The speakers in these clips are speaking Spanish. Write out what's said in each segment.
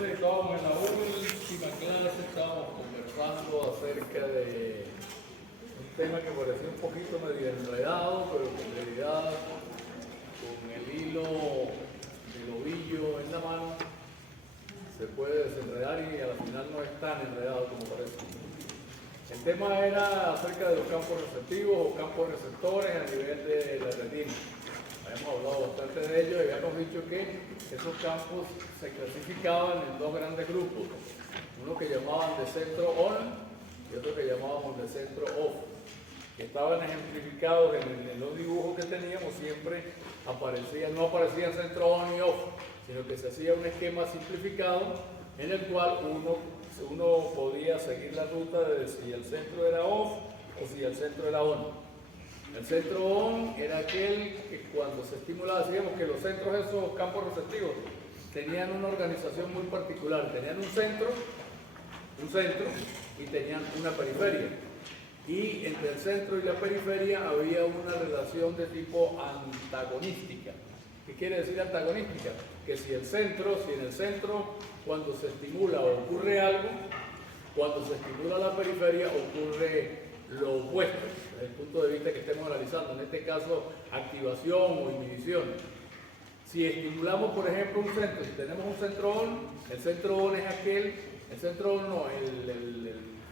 Entonces estábamos en la última clase, estábamos conversando acerca de un tema que parecía un poquito medio enredado, pero que en realidad con el hilo del ovillo en la mano se puede desenredar y al final no es tan enredado como parece. El tema era acerca de los campos receptivos o campos receptores a nivel de la retina. Habíamos hablado bastante de ello y habíamos dicho que esos campos se clasificaban en dos grandes grupos, uno que llamaban de centro on y otro que llamábamos de centro off, que estaban ejemplificados en los dibujos que teníamos. Siempre no aparecía centro on y off, sino que se hacía un esquema simplificado en el cual uno podía seguir la ruta de si el centro era off o si el centro era on. El centro on era aquel que cuando se estimulaba, decíamos que los centros de esos campos receptivos tenían una organización muy particular, tenían un centro y tenían una periferia. Y entre el centro y la periferia había una relación de tipo antagonística. ¿Qué quiere decir antagonística? Que si en el centro cuando se estimula ocurre algo, cuando se estimula la periferia ocurre lo opuesto, desde el punto de vista que estemos analizando, en este caso activación o inhibición. Si estimulamos, por ejemplo, un centro, si tenemos un centro on, el centro on es el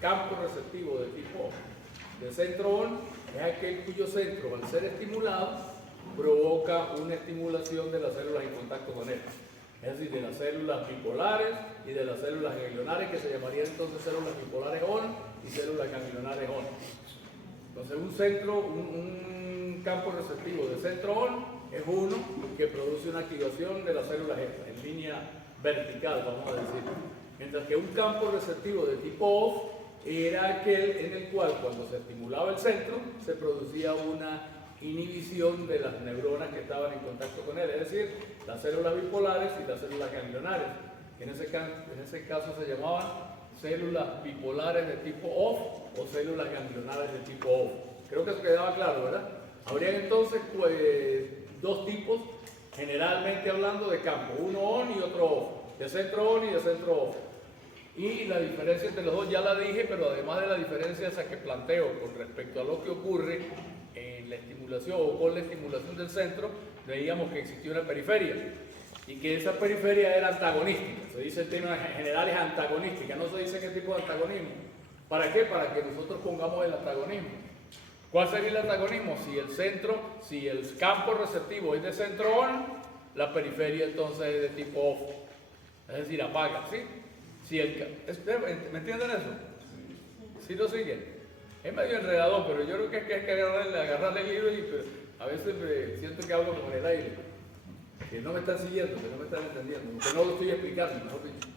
campo receptivo de tipo on. El centro on es aquel cuyo centro, al ser estimulado, provoca una estimulación de las células en contacto con él. Es decir, de las células bipolares y de las células ganglionares, que se llamarían entonces células bipolares on y células ganglionares on. Entonces un campo receptivo de centro on es uno que produce una activación de las células en línea vertical, vamos a decir. Mientras que un campo receptivo de tipo off era aquel en el cual cuando se estimulaba el centro se producía una inhibición de las neuronas que estaban en contacto con él, es decir, las células bipolares y las células ganglionares, que en ese caso se llamaban células bipolares de tipo off o células ganglionares de tipo off. Creo que eso quedaba claro, ¿verdad? Habrían entonces dos tipos, generalmente hablando de campo, uno on y otro off, de centro on y de centro off. Y la diferencia entre los dos ya la dije, pero además de la diferencia esa que planteo con respecto a lo que ocurre en la estimulación o con la estimulación del centro, veíamos que existía una periferia y que esa periferia era antagonística. Se dice en términos generales antagonística, no se dice qué tipo de antagonismo. ¿Para qué? Para que nosotros pongamos el antagonismo. ¿Cuál sería el antagonismo? Si el campo receptivo es de centro on, la periferia entonces es de tipo off, es decir, apaga, ¿sí? ¿Me entienden eso? ¿Sí lo siguen? Es medio enredador, pero yo creo que hay que agarrarle el hilo y a veces siento que hablo como en el aire, que no me están siguiendo, que no me están entendiendo, que no lo estoy explicando, mejor dicho.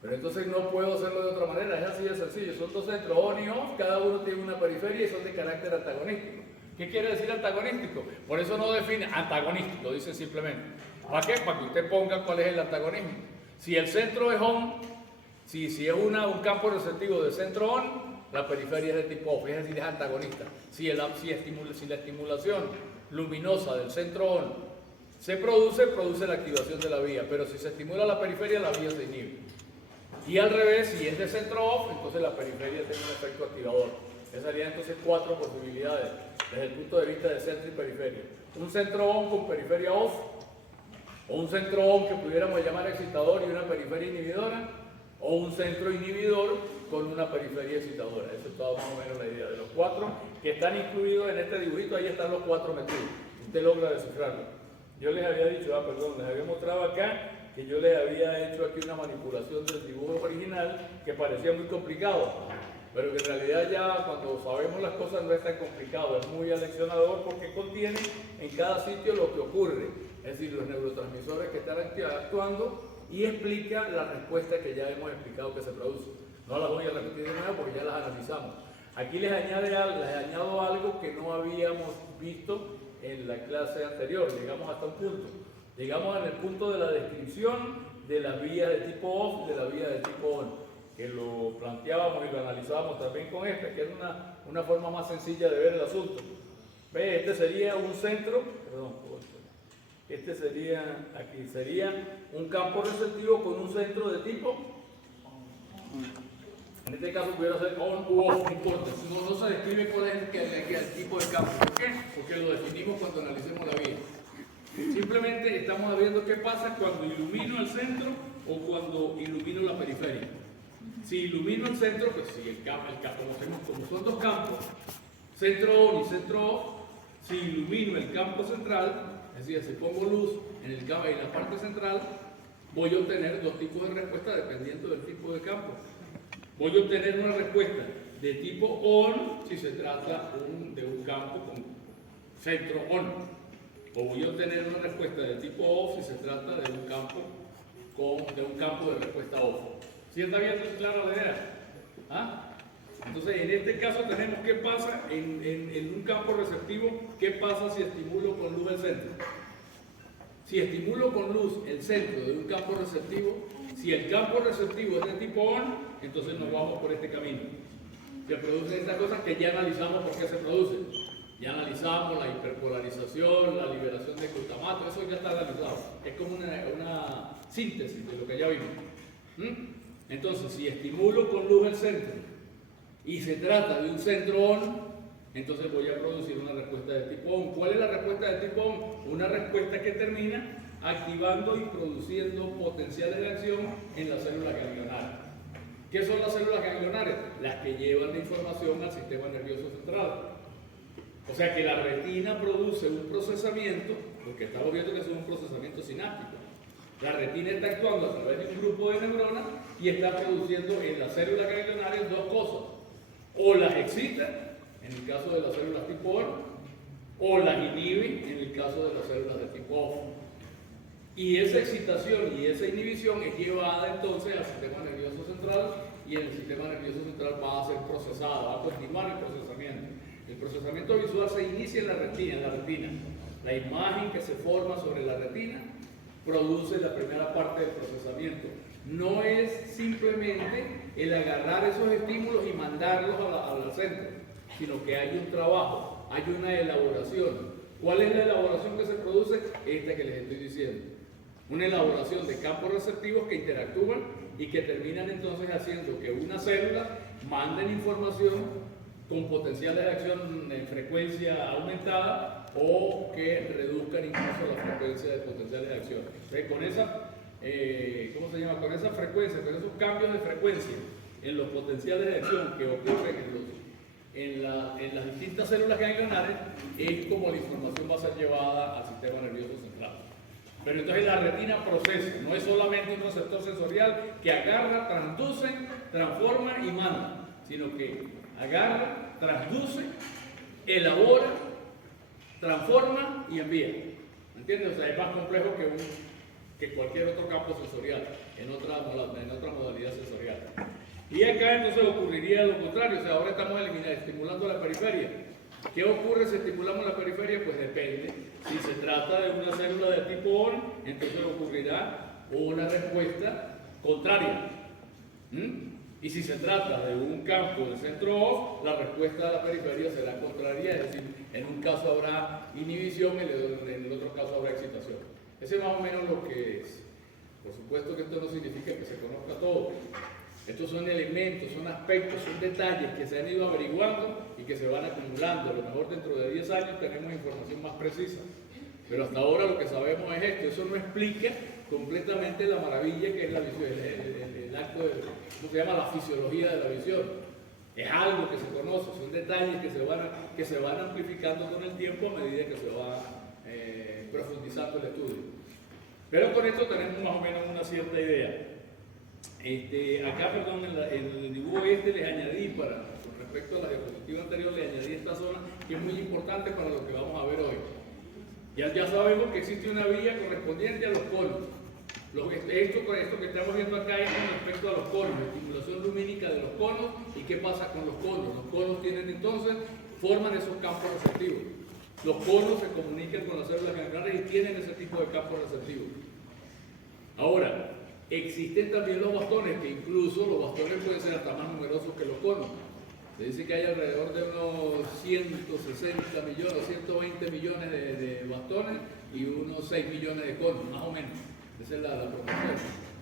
Pero entonces no puedo hacerlo de otra manera, es así de sencillo. Son dos centros, on y off, cada uno tiene una periferia y son de carácter antagonístico. ¿Qué quiere decir antagonístico? Por eso no define antagonístico, dice simplemente. ¿Para qué? Para que usted ponga cuál es el antagonismo. Si el centro es on, si es un campo receptivo de centro on, la periferia es de tipo off, es decir, es antagonista. Si la estimulación luminosa del centro on se produce la activación de la vía, pero si se estimula la periferia, la vía se inhibe. Y al revés, si es de centro off, entonces la periferia tiene un efecto activador. Esas serían entonces cuatro posibilidades desde el punto de vista de centro y periferia. Un centro on con periferia off, o un centro on que pudiéramos llamar excitador y una periferia inhibidora, o un centro inhibidor con una periferia excitadora. Esa es toda más o menos la idea. De los cuatro que están incluidos en este dibujito, ahí están los cuatro metidos. Usted logra descifrarlo. Yo les había dicho, les había mostrado acá que yo les había hecho aquí una manipulación del dibujo original que parecía muy complicado, pero que en realidad ya cuando sabemos las cosas no es tan complicado, es muy aleccionador porque contiene en cada sitio lo que ocurre, es decir, los neurotransmisores que están actuando, y explica la respuesta que ya hemos explicado que se produce. No las voy a repetir de nuevo porque ya las analizamos. Aquí les añado algo que no habíamos visto en la clase anterior. Llegamos hasta un punto. Llegamos en el punto de la descripción de las vías de tipo off y de la vía de tipo on, que lo planteábamos y lo analizábamos también con esta, que es una forma más sencilla de ver el asunto. ¿Ve? Este sería un centro, Este sería, aquí sería un campo receptivo con un centro de tipo, en este caso pudiera ser on u off, no importa, no se describe cuál es el tipo de campo. ¿Por qué? Porque lo definimos cuando analicemos la vía. Simplemente estamos viendo qué pasa cuando ilumino el centro o cuando ilumino la periferia. Si ilumino el centro, pues si el campo, como son dos campos, centro on y centro off, si ilumino el campo central, es decir, si pongo luz en la parte central, voy a obtener dos tipos de respuesta dependiendo del tipo de campo. Voy a obtener una respuesta de tipo on si se trata de un campo con centro on. O voy a obtener una respuesta de tipo off si se trata de un campo de respuesta off. ¿Sí está bien clara la idea? ¿Ah? Entonces, en este caso tenemos qué pasa en un campo receptivo, qué pasa si estimulo con luz el centro. Si estimulo con luz el centro de un campo receptivo, si el campo receptivo es de tipo on, entonces nos vamos por este camino. Se producen estas cosas que ya analizamos por qué se producen. Ya analizamos la hiperpolarización, la liberación de glutamato, eso ya está analizado. Es como una síntesis de lo que ya vimos. Entonces, si estimulo con luz el centro y se trata de un centro on, entonces voy a producir una respuesta de tipo on. ¿Cuál es la respuesta de tipo on? Una respuesta que termina activando y produciendo potenciales de acción en las células ganglionares. ¿Qué son las células ganglionares? Las que llevan la información al sistema nervioso central. O sea que la retina produce un procesamiento, porque estamos viendo que es un procesamiento sináptico. La retina está actuando a través de un grupo de neuronas y está produciendo en las células ganglionares dos cosas. O las excita, en el caso de las células tipo ON, o las inhibe, en el caso de las células de tipo OFF. Y esa excitación y esa inhibición es llevada entonces al sistema nervioso central y el sistema nervioso central va a ser procesado, va a continuar el procesamiento. El procesamiento visual se inicia en la retina. La imagen que se forma sobre la retina produce la primera parte del procesamiento. No es simplemente el agarrar esos estímulos y mandarlos al centro, sino que hay un trabajo, hay una elaboración. ¿Cuál es la elaboración que se produce? Esta que les estoy diciendo. Una elaboración de campos receptivos que interactúan y que terminan entonces haciendo que una célula manden información con potenciales de acción en frecuencia aumentada o que reduzcan incluso la frecuencia de potenciales de acción. Entonces, con esa, con esa frecuencia, con esos cambios de frecuencia en los potenciales de acción que ocurren en las distintas células ganglionares, es como la información va a ser llevada al sistema nervioso central. Pero entonces la retina procesa, no es solamente un receptor sensorial que agarra, transduce, transforma y manda, sino que agarra, transduce, elabora, transforma y envía. ¿Entiendes? O sea, es más complejo que cualquier otro campo sensorial, en otra modalidad sensorial. Y acá entonces ocurriría lo contrario, o sea, ahora estamos estimulando la periferia. ¿Qué ocurre si estimulamos la periferia? Pues depende. Si se trata de una célula de tipo ON, entonces ocurrirá una respuesta contraria. Y si se trata de un campo de centro OFF, la respuesta de la periferia será contraria, es decir, en un caso habrá inhibición, en el otro caso habrá excitación. Ese es más o menos lo que es. Por supuesto que esto no significa que se conozca todo. Estos son elementos, son aspectos, son detalles que se han ido averiguando y que se van acumulando. A lo mejor dentro de 10 años tenemos información más precisa. Pero hasta ahora lo que sabemos es esto. Eso no explica completamente la maravilla que es la visión, el acto de, ¿cómo se llama? La fisiología de la visión. Es algo que se conoce, son detalles que se van amplificando con el tiempo a medida que se va profundizando el estudio. Pero con esto tenemos más o menos una cierta idea. Acá, perdón, en el dibujo les añadí, con respecto a la diapositiva anterior, le añadí esta zona que es muy importante para lo que vamos a ver hoy. Ya sabemos que existe una vía correspondiente a los conos. Esto que estamos viendo acá es con respecto a los conos, la estimulación lumínica de los conos y qué pasa con los conos. Los conos tienen entonces, forman esos campos receptivos. Los conos se comunican con las células ganglionares y tienen ese tipo de campos receptivos. Ahora, existen también los bastones, que incluso los bastones pueden ser hasta más numerosos que los conos. Se dice que hay alrededor de unos 160 millones, 120 millones de bastones y unos 6 millones de conos, más o menos. Esa es la proporción.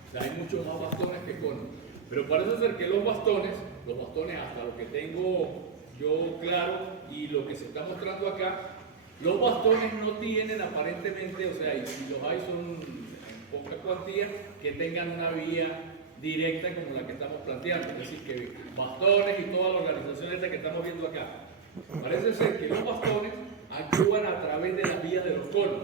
O sea, hay muchos más bastones que conos. Pero parece ser que los bastones hasta lo que tengo yo claro y lo que se está mostrando acá, los bastones no tienen aparentemente, o sea, y si los hay son en poca cuantía, que tengan una vía directa como la que estamos planteando. Es decir, que bastones y toda la organización esta que estamos viendo acá. Parece ser que los bastones actúan a través de las vías de los conos.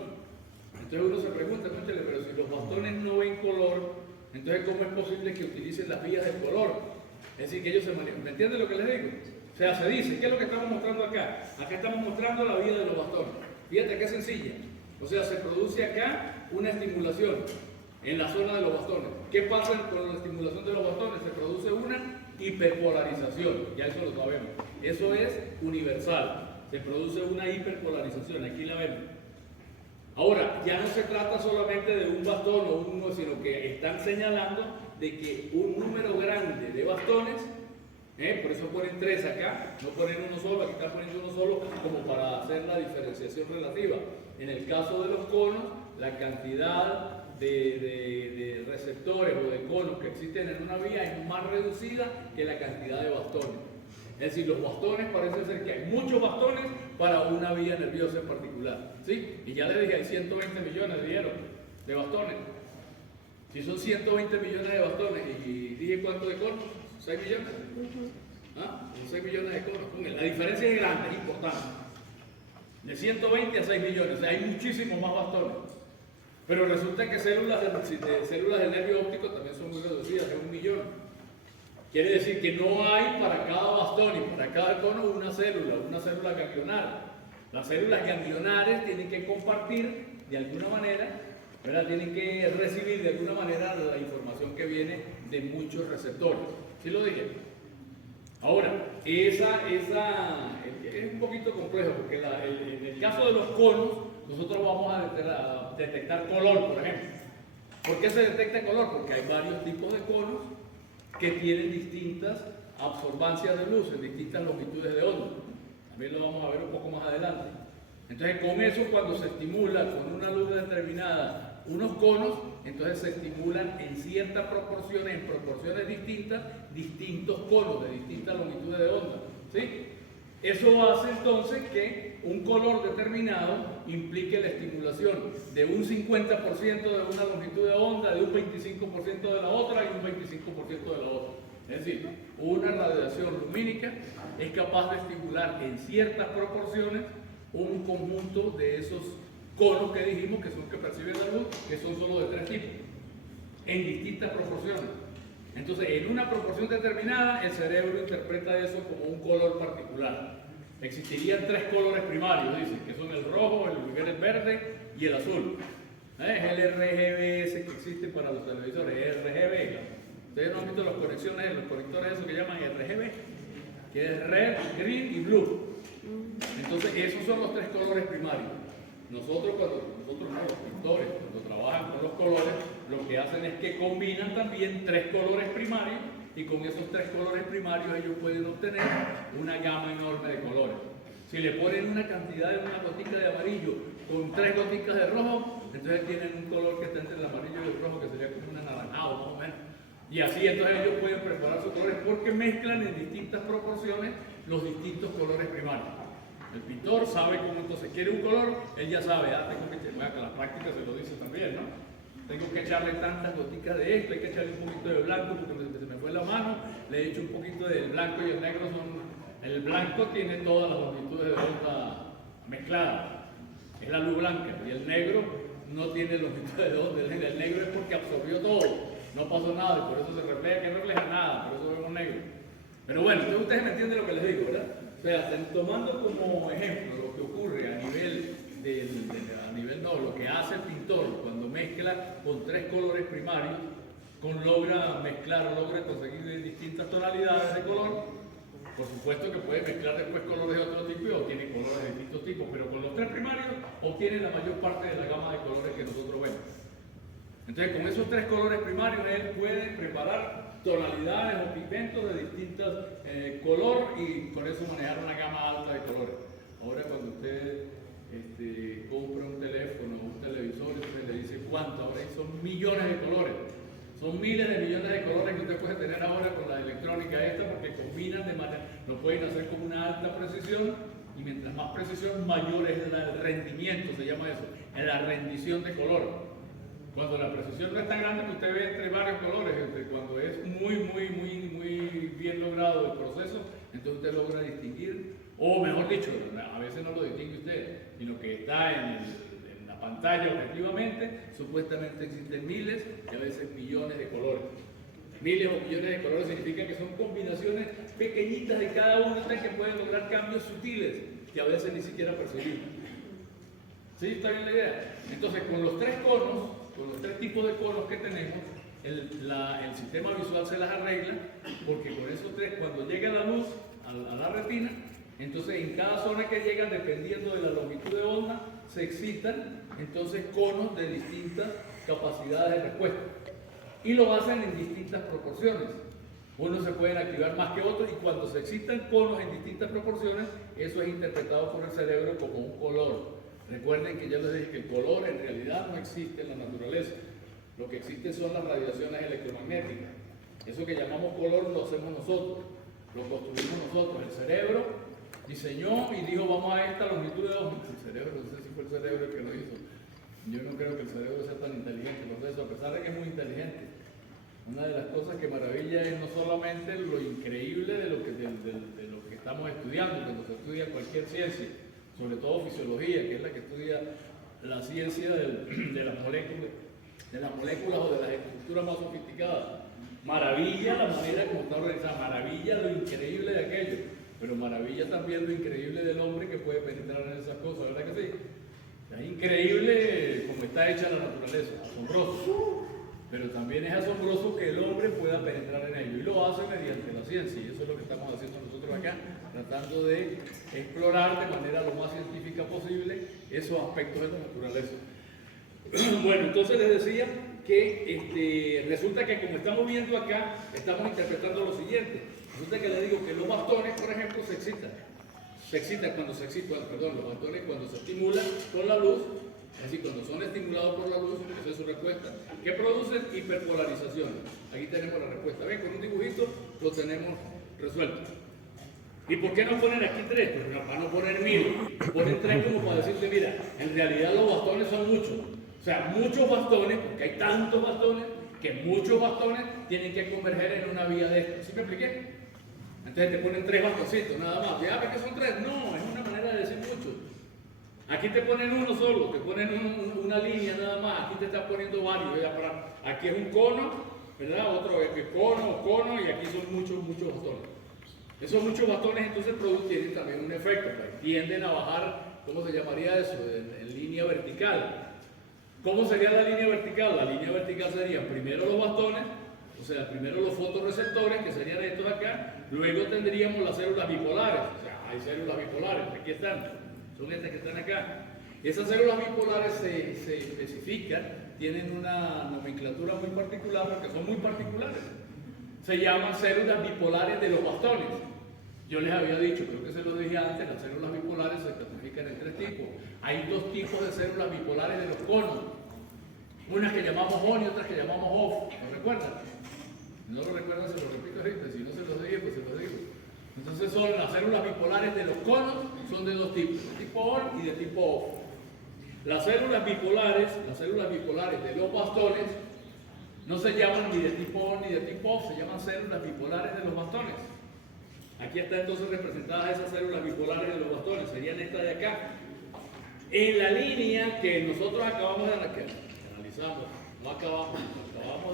Entonces uno se pregunta, pero si los bastones no ven color, entonces ¿cómo es posible que utilicen las vías del color? Es decir, que ellos se manejan. ¿Me entienden lo que les digo? O sea, se dice, ¿qué es lo que estamos mostrando acá? Acá estamos mostrando la vía de los bastones. Fíjate qué sencilla. O sea, se produce acá una estimulación en la zona de los bastones. ¿Qué pasa con la estimulación de los bastones? Se produce una hiperpolarización, ya eso lo sabemos. Eso es universal. Se produce una hiperpolarización, aquí la vemos. Ahora, ya no se trata solamente de un bastón o uno, sino que están señalando de que un número grande de bastones, por eso ponen 3 acá, no ponen uno solo, aquí están poniendo uno solo como para hacer la diferenciación relativa. En el caso de los conos, la cantidad de receptores o de conos que existen en una vía es más reducida que la cantidad de bastones. Es decir, los bastones parece ser que hay muchos bastones para una vía nerviosa en particular, ¿sí? Y ya les dije, hay 120 millones de bastones. Si son 120 millones de bastones y dije cuánto de conos, 6 millones. Son 6 millones de conos. La diferencia es grande, es importante. De 120 a 6 millones, o sea, hay muchísimos más bastones. Pero resulta que células del nervio óptico también son muy reducidas, es 1 millón. Quiere decir que no hay para cada bastón y para cada cono una célula ganglionar. Las células ganglionares tienen que compartir de alguna manera, ¿verdad? Tienen que recibir de alguna manera la información que viene de muchos receptores. ¿Sí lo dije? Ahora, es un poquito complejo porque en el caso de los conos, nosotros vamos a detectar color, por ejemplo. ¿Por qué se detecta color? Porque hay varios tipos de conos que tienen distintas absorbancias de luz en distintas longitudes de onda. También lo vamos a ver un poco más adelante. Entonces, con eso, cuando se estimula con una luz determinada unos conos, entonces se estimulan en ciertas proporciones, en proporciones distintas, distintos conos de distintas longitudes de onda. ¿Sí? Eso hace entonces que un color determinado implique la estimulación de un 50% de una longitud de onda, de un 25% de la otra y un 25% de la otra. Es decir, una radiación lumínica es capaz de estimular en ciertas proporciones un conjunto de esos conos que dijimos que son que perciben la luz, que son solo de 3 tipos, en distintas proporciones. Entonces, en una proporción determinada, el cerebro interpreta eso como un color particular. Existirían 3 colores primarios, dicen, que son el rojo, el verde y el azul. Es el RGB ese que existe para los televisores, RGB. Ustedes no han visto las conexiones, los conectores esos que llaman RGB, que es red, green y blue. Entonces, esos son los 3 colores primarios. Los pintores, cuando trabajan con los colores, lo que hacen es que combinan también 3 colores primarios y con esos 3 colores primarios ellos pueden obtener una gama enorme de colores. Si le ponen una cantidad de una gotica de amarillo con 3 goticas de rojo, entonces tienen un color que está entre el amarillo y el rojo, que sería como un anaranjado más o menos. Y así entonces ellos pueden preparar sus colores porque mezclan en distintas proporciones los distintos colores primarios. El pintor sabe cómo entonces quiere un color, él ya sabe, tengo que echarle, que la práctica se lo dice también, ¿no? Tengo que echarle tantas goticas de esto, hay que echarle un poquito de blanco porque se me fue la mano, le he hecho un poquito del blanco y el negro el blanco tiene todas las longitudes de onda mezcladas, es la luz blanca, y el negro no tiene longitudes de onda, el negro es porque absorbió todo, no pasó nada, y por eso se refleja, que no refleja nada, por eso vemos negro. Pero bueno, entonces ustedes me entienden lo que les digo, ¿verdad? O sea, tomando como ejemplo lo que ocurre a nivel lo que hace el pintor cuando mezcla con 3 colores primarios, logra conseguir distintas tonalidades de color. Por supuesto que puede mezclar después colores de otro tipo y obtiene colores de distintos tipos, pero con los 3 primarios obtiene la mayor parte de la gama de colores que nosotros vemos. Entonces, con esos 3 colores primarios, él puede preparar tonalidades o pigmentos de distintos color y con eso manejar una gama alta de colores. Ahora, cuando usted compra un teléfono millones de colores. Son miles de millones de colores que usted puede tener ahora con la electrónica esta, porque combinan de manera, lo pueden hacer con una alta precisión, y mientras más precisión, mayor es el rendimiento, se llama eso, en la rendición de color. Cuando la precisión no es tan grande que usted ve entre varios colores, cuando es muy bien logrado el proceso, entonces usted logra distinguir, o mejor dicho, a veces no lo distingue usted, sino que está en la pantalla objetivamente, supuestamente existen miles y a veces millones de colores. Miles o millones de colores significa que son combinaciones pequeñitas de cada uno que pueden lograr cambios sutiles que a veces ni siquiera percibimos. ¿Sí? ¿Está bien la idea? Entonces, con los tres conos, con los tres tipos de conos que tenemos, el sistema visual se las arregla, porque con esos tres, cuando llega la luz a la retina, entonces en cada zona que llegan, dependiendo de la longitud de onda, se excitan entonces conos de distintas capacidades de respuesta. Y lo hacen en distintas proporciones. Unos se pueden activar más que otros, y cuando se excitan conos en distintas proporciones, eso es interpretado por el cerebro como un color. Recuerden que ya les dije que el color en realidad no existe en la naturaleza. Lo que existe son las radiaciones electromagnéticas. Eso que llamamos color lo hacemos nosotros, lo construimos nosotros. El cerebro diseñó y dijo vamos a esta longitud de onda. El cerebro, no sé si fue el cerebro el que lo hizo. Yo no creo que el cerebro sea tan inteligente, por eso, a pesar de que es muy inteligente. Una de las cosas que maravilla es no solamente lo increíble de lo que estamos estudiando, cuando se estudia cualquier ciencia, sobre todo fisiología, que es la que estudia la ciencia de las moléculas o de las estructuras más sofisticadas. Maravilla la manera como está organizada, maravilla lo increíble de aquello, pero maravilla también lo increíble del hombre que puede penetrar en esas cosas, ¿verdad que sí? Es increíble como está hecha la naturaleza, asombroso, pero también es asombroso que el hombre pueda penetrar en ello, y lo hace mediante la ciencia, y eso es lo que estamos haciendo nosotros acá, tratando de explorar de manera lo más científica posible esos aspectos de la naturaleza. Bueno, entonces les decía que resulta que como estamos viendo acá, estamos interpretando lo siguiente. Resulta que les digo que los bastones, por ejemplo, se excitan cuando los bastones cuando se estimulan con la luz, es decir, cuando son estimulados por la luz, esa es su respuesta, que producen hiperpolarización. Aquí tenemos la respuesta. ¿Ven? Con un dibujito lo tenemos resuelto. ¿Y por qué no ponen aquí tres? Pues no, para no poner 1000, ponen tres como para decirte, mira, en realidad los bastones son muchos. O sea, muchos bastones, porque hay tantos bastones, que muchos bastones tienen que converger en una vía de esto. ¿Sí me expliqué? Entonces te ponen tres bastoncitos, nada más. ¿Ya ves que son tres? No, es una manera de decir muchos. Aquí te ponen uno solo, te ponen una línea nada más. Aquí te están poniendo varios. Aquí es un cono, ¿verdad? Otro es cono, y aquí son muchos bastones. Esos muchos bastones entonces tienen también un efecto, pues, tienden a bajar, ¿cómo se llamaría eso? En línea vertical. ¿Cómo sería la línea vertical? La línea vertical serían primero los bastones, o sea, primero los fotorreceptores, que serían estos acá, luego tendríamos las células bipolares, o sea, hay células bipolares, aquí están, son estas que están acá. Esas células bipolares se especifican, tienen una nomenclatura muy particular, porque son muy particulares. Se llaman células bipolares de los bastones. Yo les había dicho, creo que se lo dije antes, las células bipolares se clasifican en tres tipos. Hay dos tipos de células bipolares de los conos. Unas que llamamos on y otras que llamamos off. ¿Lo recuerdan? Si no lo recuerdan, se lo repito ahorita. Si no se los dije, pues se los digo. Entonces son las células bipolares de los conos, son de dos tipos, de tipo on y de tipo off. Las células bipolares de los bastones no se llaman ni de tipo on ni de tipo off, se llaman células bipolares de los bastones. Aquí están entonces representadas esas células bipolares de los bastones, serían estas de acá. En la línea que nosotros acabamos de analizar, no acabamos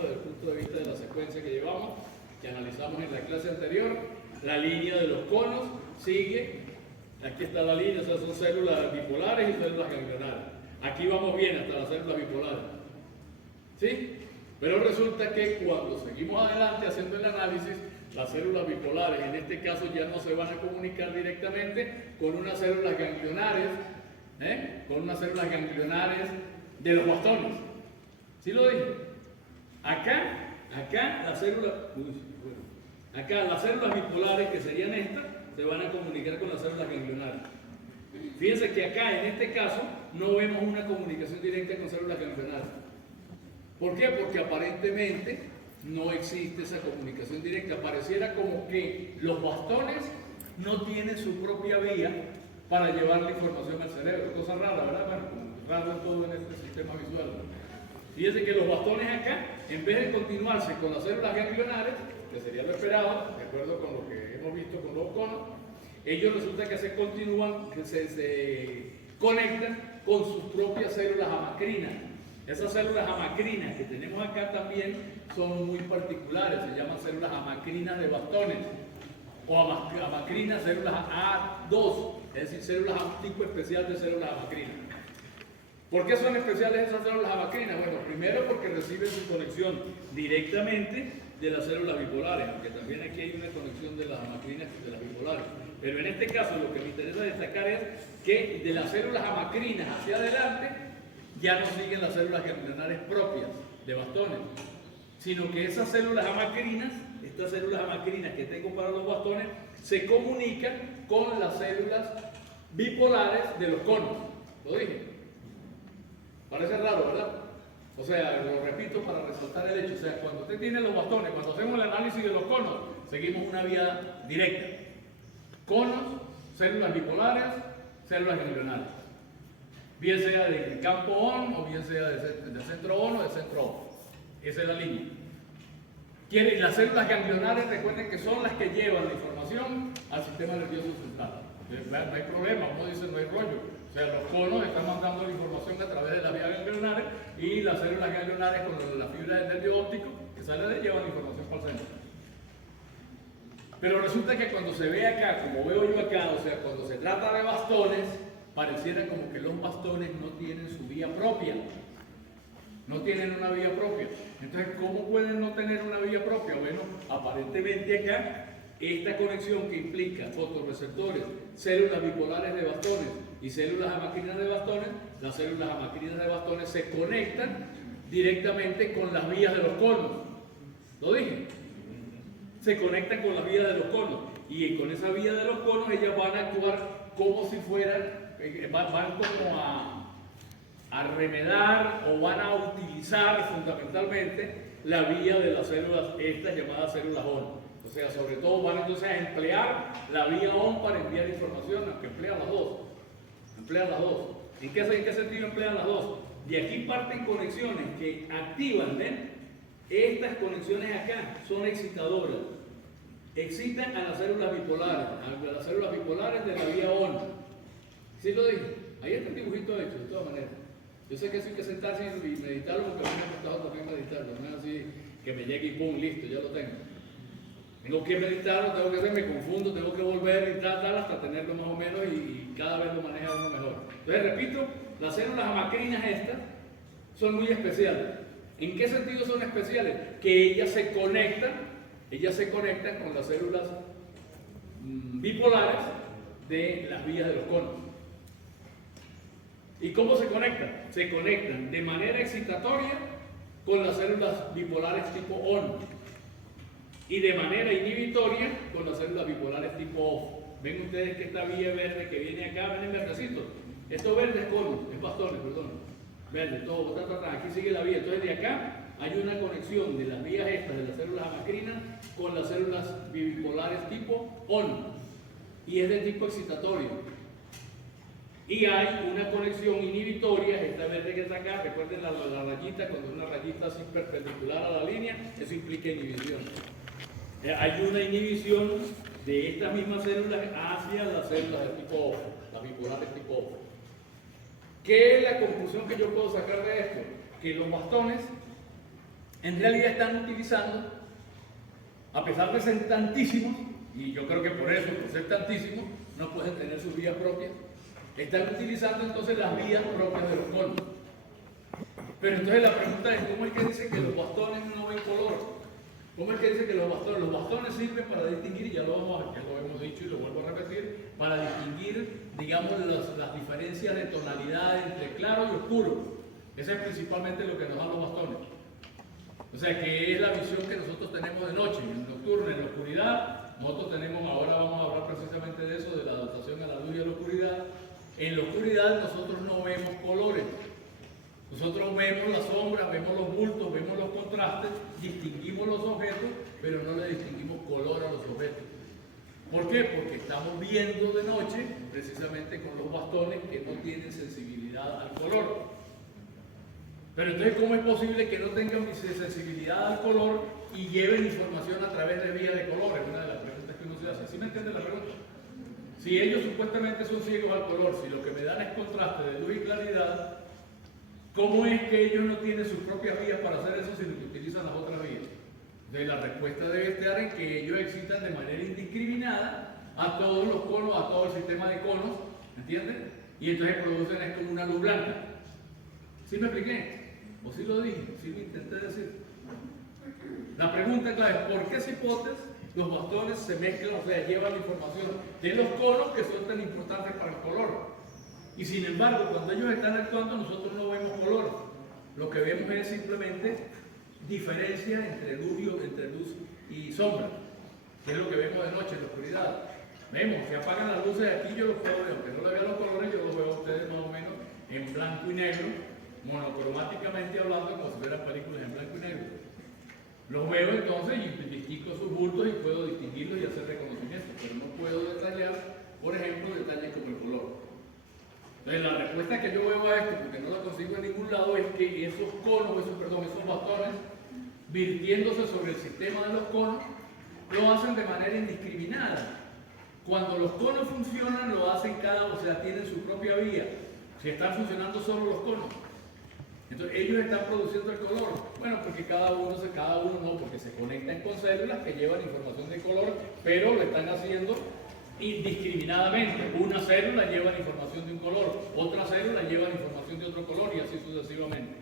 desde el punto de vista de la secuencia que llevamos, que analizamos en la clase anterior, la línea de los conos sigue, aquí está la línea, o sea, son células bipolares y células ganglionares. Aquí vamos bien hasta las células bipolares. ¿Sí? Pero resulta que cuando seguimos adelante haciendo el análisis, las células bipolares, en este caso, ya no se van a comunicar directamente con unas células ganglionares, de los bastones. ¿Sí lo dije? Acá las células bipolares, que serían estas, se van a comunicar con las células ganglionares. Fíjense que acá, en este caso, no vemos una comunicación directa con células ganglionares. ¿Por qué? Porque aparentemente no existe esa comunicación directa. Pareciera como que los bastones no tienen su propia vía para llevar la información al cerebro. Cosa rara, ¿verdad? Bueno, raro en todo en este sistema visual. Fíjense que los bastones acá, en vez de continuarse con las células ganglionares, que sería lo esperado, de acuerdo con lo que hemos visto con los conos, ellos resulta que se continúan, que se conectan con sus propias células amacrinas. Esas células amacrinas que tenemos acá también son muy particulares, se llaman células amacrinas de bastones, o amacrinas células A2, es decir, células, un tipo especial de células amacrinas. ¿Por qué son especiales esas células amacrinas? Bueno, primero porque reciben su conexión directamente de las células bipolares, aunque también aquí hay una conexión de las amacrinas y de las bipolares. Pero en este caso lo que me interesa destacar es que de las células amacrinas hacia adelante ya no siguen las células ganglionares propias de bastones, sino que esas células amacrinas, estas células amacrinas que tengo para los bastones, se comunican con las células bipolares de los conos. ¿Lo dije? Parece raro, ¿verdad? O sea, lo repito para resaltar el hecho. O sea, cuando usted tiene los bastones, cuando hacemos el análisis de los conos, seguimos una vía directa. Conos, células bipolares, células ganglionares. Bien sea del campo ON o bien sea del centro ON o del centro OFF. Esa es la línea. Las células ganglionares, recuerden que son las que llevan la información al sistema nervioso central. No hay problema, como dicen, no hay rollo. O sea, los conos están mandando la información a través de las vías ganglionares y las células ganglionares con la fibra del nervio óptico que sale de llevan la información para el centro. Pero resulta que cuando se ve acá, como veo yo acá, o sea, cuando se trata de bastones, pareciera como que los bastones no tienen su vía propia. No tienen una vía propia. Entonces, ¿cómo pueden no tener una vía propia? Bueno, aparentemente acá, esta conexión que implica fotorreceptores, células bipolares de bastones y células amacrinas de bastones, las células amacrinas de bastones se conectan directamente con las vías de los conos. ¿Lo dije? Se conectan con las vías de los conos y con esa vía de los conos ellas van a actuar como si fueran, van como a remedar o van a utilizar fundamentalmente la vía de las células estas llamadas células ON. O sea, sobre todo van entonces a emplear la vía ON para enviar información, aunque emplean las dos. Emplean las dos. ¿En qué sentido emplean las dos? De aquí parten conexiones que activan, ¿ven? Estas conexiones acá son excitadoras. Excitan a las células bipolares, de la vía ON. ¿Sí lo dije? Ahí está el dibujito hecho, de todas maneras. Yo sé que eso hay que sentarse y meditarlo porque a mí me ha costado también meditarlo. No es así que me llegue y pum, listo, ya lo tengo. Tengo que meditarlo, tengo que hacer, me confundo, tengo que volver y tal, hasta tenerlo más o menos y cada vez lo maneja uno mejor. Entonces, repito, las células amacrinas estas son muy especiales. ¿En qué sentido son especiales? Que ellas se conectan con las células bipolares de las vías de los conos. ¿Y cómo se conectan? Se conectan de manera excitatoria con las células bipolares tipo ON y de manera inhibitoria con las células bipolares tipo OFF. Ven ustedes que esta vía verde que viene acá, ven en verdecito. Esto verde es cono, es bastones, perdón. Verde, todo, aquí sigue la vía. Entonces de acá hay una conexión de las vías estas, de las células amacrinas, con las células bipolares tipo ON. Y es de tipo excitatorio. Y hay una conexión inhibitoria, esta verde que está acá, recuerden la rayita, cuando una rayita así perpendicular a la línea, eso implica inhibición. Hay una inhibición de estas mismas células hacia las células de tipo OFF, las bipolares tipo OFF. ¿Qué es la conclusión que yo puedo sacar de esto? Que los bastones en realidad están utilizando, a pesar de ser tantísimos, y yo creo que por eso, por ser tantísimos, no pueden tener sus vías propias, están utilizando entonces las vías propias de los conos. Pero entonces la pregunta es, ¿cómo es que dice que los bastones no ven color? ¿Cómo es que dice que los bastones sirven para distinguir, ya lo hemos dicho y lo vuelvo a repetir, para distinguir, digamos, las diferencias de tonalidad entre claro y oscuro? Eso es principalmente lo que nos dan los bastones. O sea, que es la visión que nosotros tenemos de noche, en nocturno, en la oscuridad. Nosotros tenemos, ahora vamos a hablar precisamente de eso, de la adaptación a la luz y a la oscuridad. En la oscuridad nosotros no vemos colores. Nosotros vemos las sombras, vemos los bultos, contrastes distinguimos los objetos, pero no le distinguimos color a los objetos. ¿Por qué? Porque estamos viendo de noche, precisamente con los bastones que no tienen sensibilidad al color. Pero entonces, ¿cómo es posible que no tengan sensibilidad al color y lleven información a través de vía de color? Es una de las preguntas que uno se hace. ¿Sí me entiende la pregunta? Si ellos supuestamente son ciegos al color, si lo que me dan es contraste de luz y claridad, ¿cómo es que ellos no tienen sus propias vías para hacer eso, sino que utilizan las otras vías? Entonces, la respuesta debe estar en que ellos excitan de manera indiscriminada a todos los conos, a todo el sistema de conos, ¿entienden? Y entonces producen es como una luz blanca. ¿Sí me expliqué? ¿O sí lo dije? ¿Sí lo intenté decir? La pregunta clave es, ¿por qué cipotes los bastones se mezclan, o sea, llevan información de los conos que son tan importantes para el color? Y sin embargo, cuando ellos están actuando, nosotros no vemos color. Lo que vemos es simplemente diferencia entre luz y sombra, que es lo que vemos de noche en la oscuridad. Vemos, si apagan las luces aquí, yo los puedo ver, aunque no le vea los colores, yo los veo a ustedes más o menos en blanco y negro, monocromáticamente hablando, como si fueran películas en blanco y negro. Los veo entonces y distingo sus bultos y puedo distinguirlos y hacer reconocimiento, pero no puedo detallar, por ejemplo, detalles como el color. Entonces, la respuesta que yo veo a esto, porque no la consigo en ningún lado, es que esos conos, esos bastones, virtiéndose sobre el sistema de los conos, lo hacen de manera indiscriminada. Cuando los conos funcionan, lo hacen o sea, tienen su propia vía. Si están funcionando solo los conos, entonces ellos están produciendo el color. Bueno, porque cada uno no, porque se conectan con células que llevan información de color, pero lo están haciendo indiscriminadamente. Una célula lleva la información de un color, otra célula lleva la información de otro color y así sucesivamente.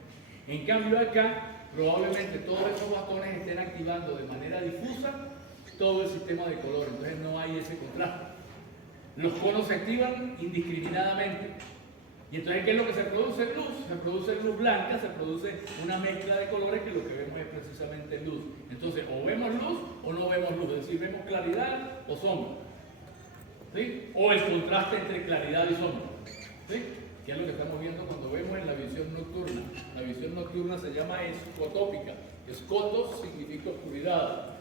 En cambio acá, probablemente todos esos bastones estén activando de manera difusa todo el sistema de color, entonces no hay ese contraste. Los conos se activan indiscriminadamente. Y entonces, ¿qué es lo que se produce? Luz. Se produce luz blanca, se produce una mezcla de colores que lo que vemos es precisamente luz. Entonces, o vemos luz o no vemos luz, es decir, vemos claridad o sombra. ¿Sí? O el contraste entre claridad y sombra. ¿Sí? Que es lo que estamos viendo cuando vemos en la visión nocturna. La visión nocturna se llama escotópica. Escotos significa oscuridad.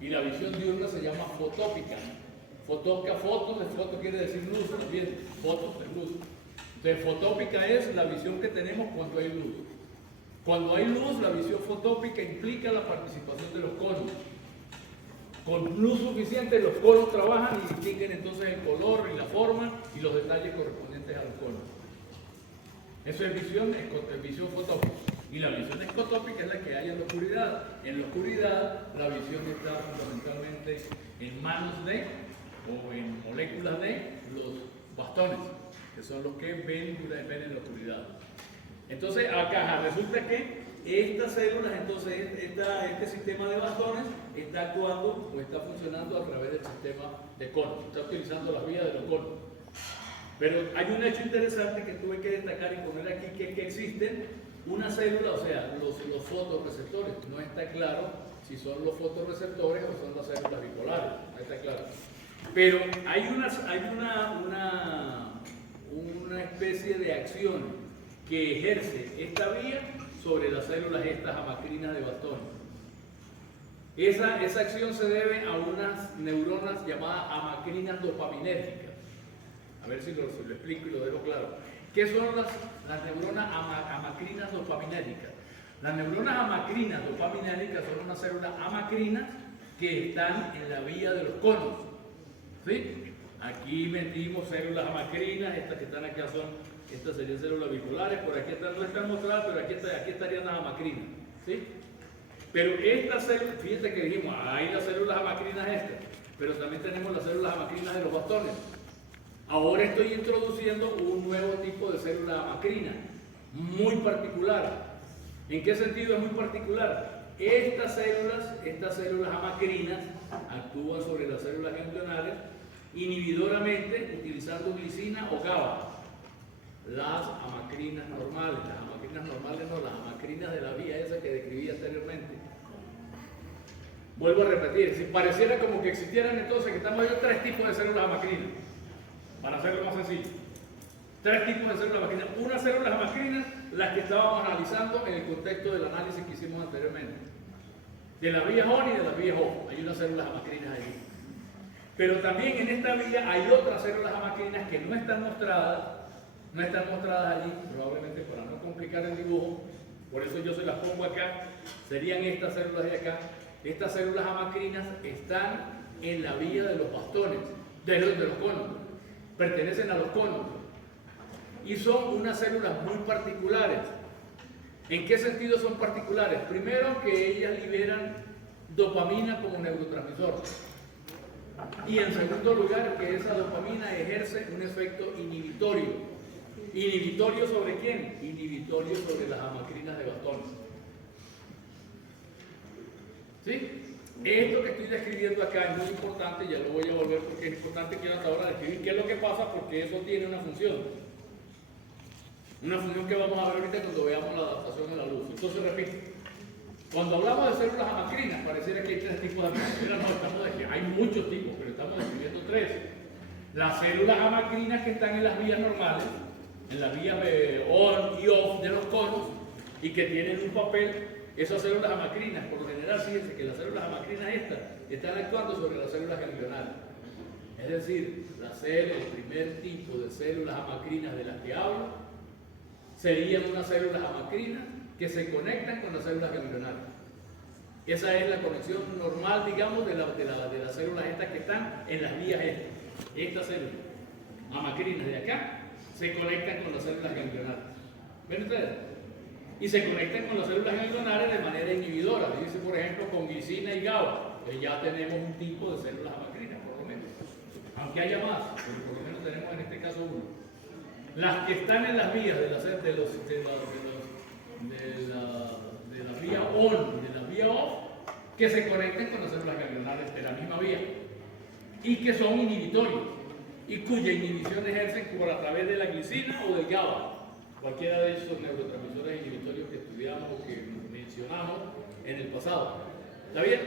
Y la visión diurna se llama fotópica. Fotos, de foto quiere decir luz también. Fotos es luz. Entonces, fotópica es la visión que tenemos cuando hay luz. Cuando hay luz, la visión fotópica implica la participación de los conos. Con luz suficiente, los conos trabajan y distinguen entonces el color y la forma y los detalles correspondientes a los conos. Eso es visión fotópica. Y la visión escotópica es la que hay en la oscuridad. En la oscuridad, la visión está fundamentalmente en manos o en moléculas de los bastones, que son los que ven en la oscuridad. Entonces, acá resulta que estas células, entonces, este sistema de bastones está actuando o está funcionando a través del sistema de conos, está utilizando las vías de los conos. Pero hay un hecho interesante que tuve que destacar y poner aquí, que es que existen una célula, o sea, los fotorreceptores. No está claro si son los fotorreceptores o son las células bipolares, no está claro. Pero hay una especie de acción que ejerce esta vía sobre las células estas amacrinas de bastones. Esa acción se debe a unas neuronas llamadas amacrinas dopaminérgicas. A ver si lo explico y lo dejo claro. ¿Qué son las neuronas amacrinas dopaminérgicas? Las neuronas amacrinas dopaminérgicas son unas células amacrinas que están en la vía de los conos. ¿Sí? Aquí metimos células amacrinas, estas que están acá estas serían células bipolares, por aquí no están mostradas, pero aquí estarían las amacrinas. ¿Sí? Pero estas células, fíjense que dijimos, hay las células amacrinas estas, pero también tenemos las células amacrinas de los bastones. Ahora estoy introduciendo un nuevo tipo de célula amacrina, muy particular. ¿En qué sentido es muy particular? Estas células amacrinas actúan sobre las células ganglionares inhibidoramente utilizando glicina o GABA. Las amacrinas normales, las amacrinas de la vía esa que describí anteriormente. Vuelvo a repetir, si pareciera como que existieran entonces, que estamos viendo 3 tipos de células amacrinas. Para hacerlo más sencillo, 3 tipos de células amacrinas. Unas células amacrinas, las que estábamos analizando en el contexto del análisis que hicimos anteriormente. De la vía ON y de la vía OFF. Hay unas células amacrinas ahí. Pero también en esta vía hay otras células amacrinas que no están mostradas allí, probablemente para no complicar el dibujo. Por eso yo se las pongo acá. Serían estas células de acá. Estas células amacrinas están en la vía de los bastones, de los conos. Pertenecen a los conos. Y son unas células muy particulares. ¿En qué sentido son particulares? Primero, que ellas liberan dopamina como neurotransmisor. Y en segundo lugar, que esa dopamina ejerce un efecto inhibitorio. ¿Inhibitorio sobre quién? Inhibitorio sobre las amacrinas de bastones. ¿Sí? Esto que estoy describiendo acá es muy importante, ya lo voy a volver porque es importante que hasta ahora describir qué es lo que pasa, porque eso tiene una función. Una función que vamos a ver ahorita cuando veamos la adaptación de la luz. Entonces, repito, cuando hablamos de células amacrinas, pareciera que hay tres tipos de amacrinas. No, estamos de que hay muchos tipos, pero estamos describiendo tres. Las células amacrinas que están en las vías normales, en las vías ON y OFF de los conos, y que tienen un papel. Esas células amacrinas, por lo general, fíjense que las células amacrinas estas están actuando sobre las células ganglionales. Es decir, el primer tipo de células amacrinas de las que hablo serían unas células amacrinas que se conectan con las células ganglionales. Esa es la conexión normal, digamos, de las células estas que están en las vías estas. Estas células amacrinas de acá se conectan con las células ganglionales. ¿Ven ustedes? Y se conectan con las células ganglionales de manera inhibidora. Dice, por ejemplo, con glicina y GABA. Ya tenemos un tipo de células amacrinas, por lo menos. Aunque haya más, pero por lo menos tenemos en este caso uno. Las que están en las vías de la vía ON y de la vía OFF, que se conectan con las células ganglionales de la misma vía y que son inhibitorios y cuya inhibición ejercen por a través de la glicina o del GABA. Cualquiera de esos neurotransmisores inhibitorios que estudiamos o que mencionamos en el pasado. ¿Está bien?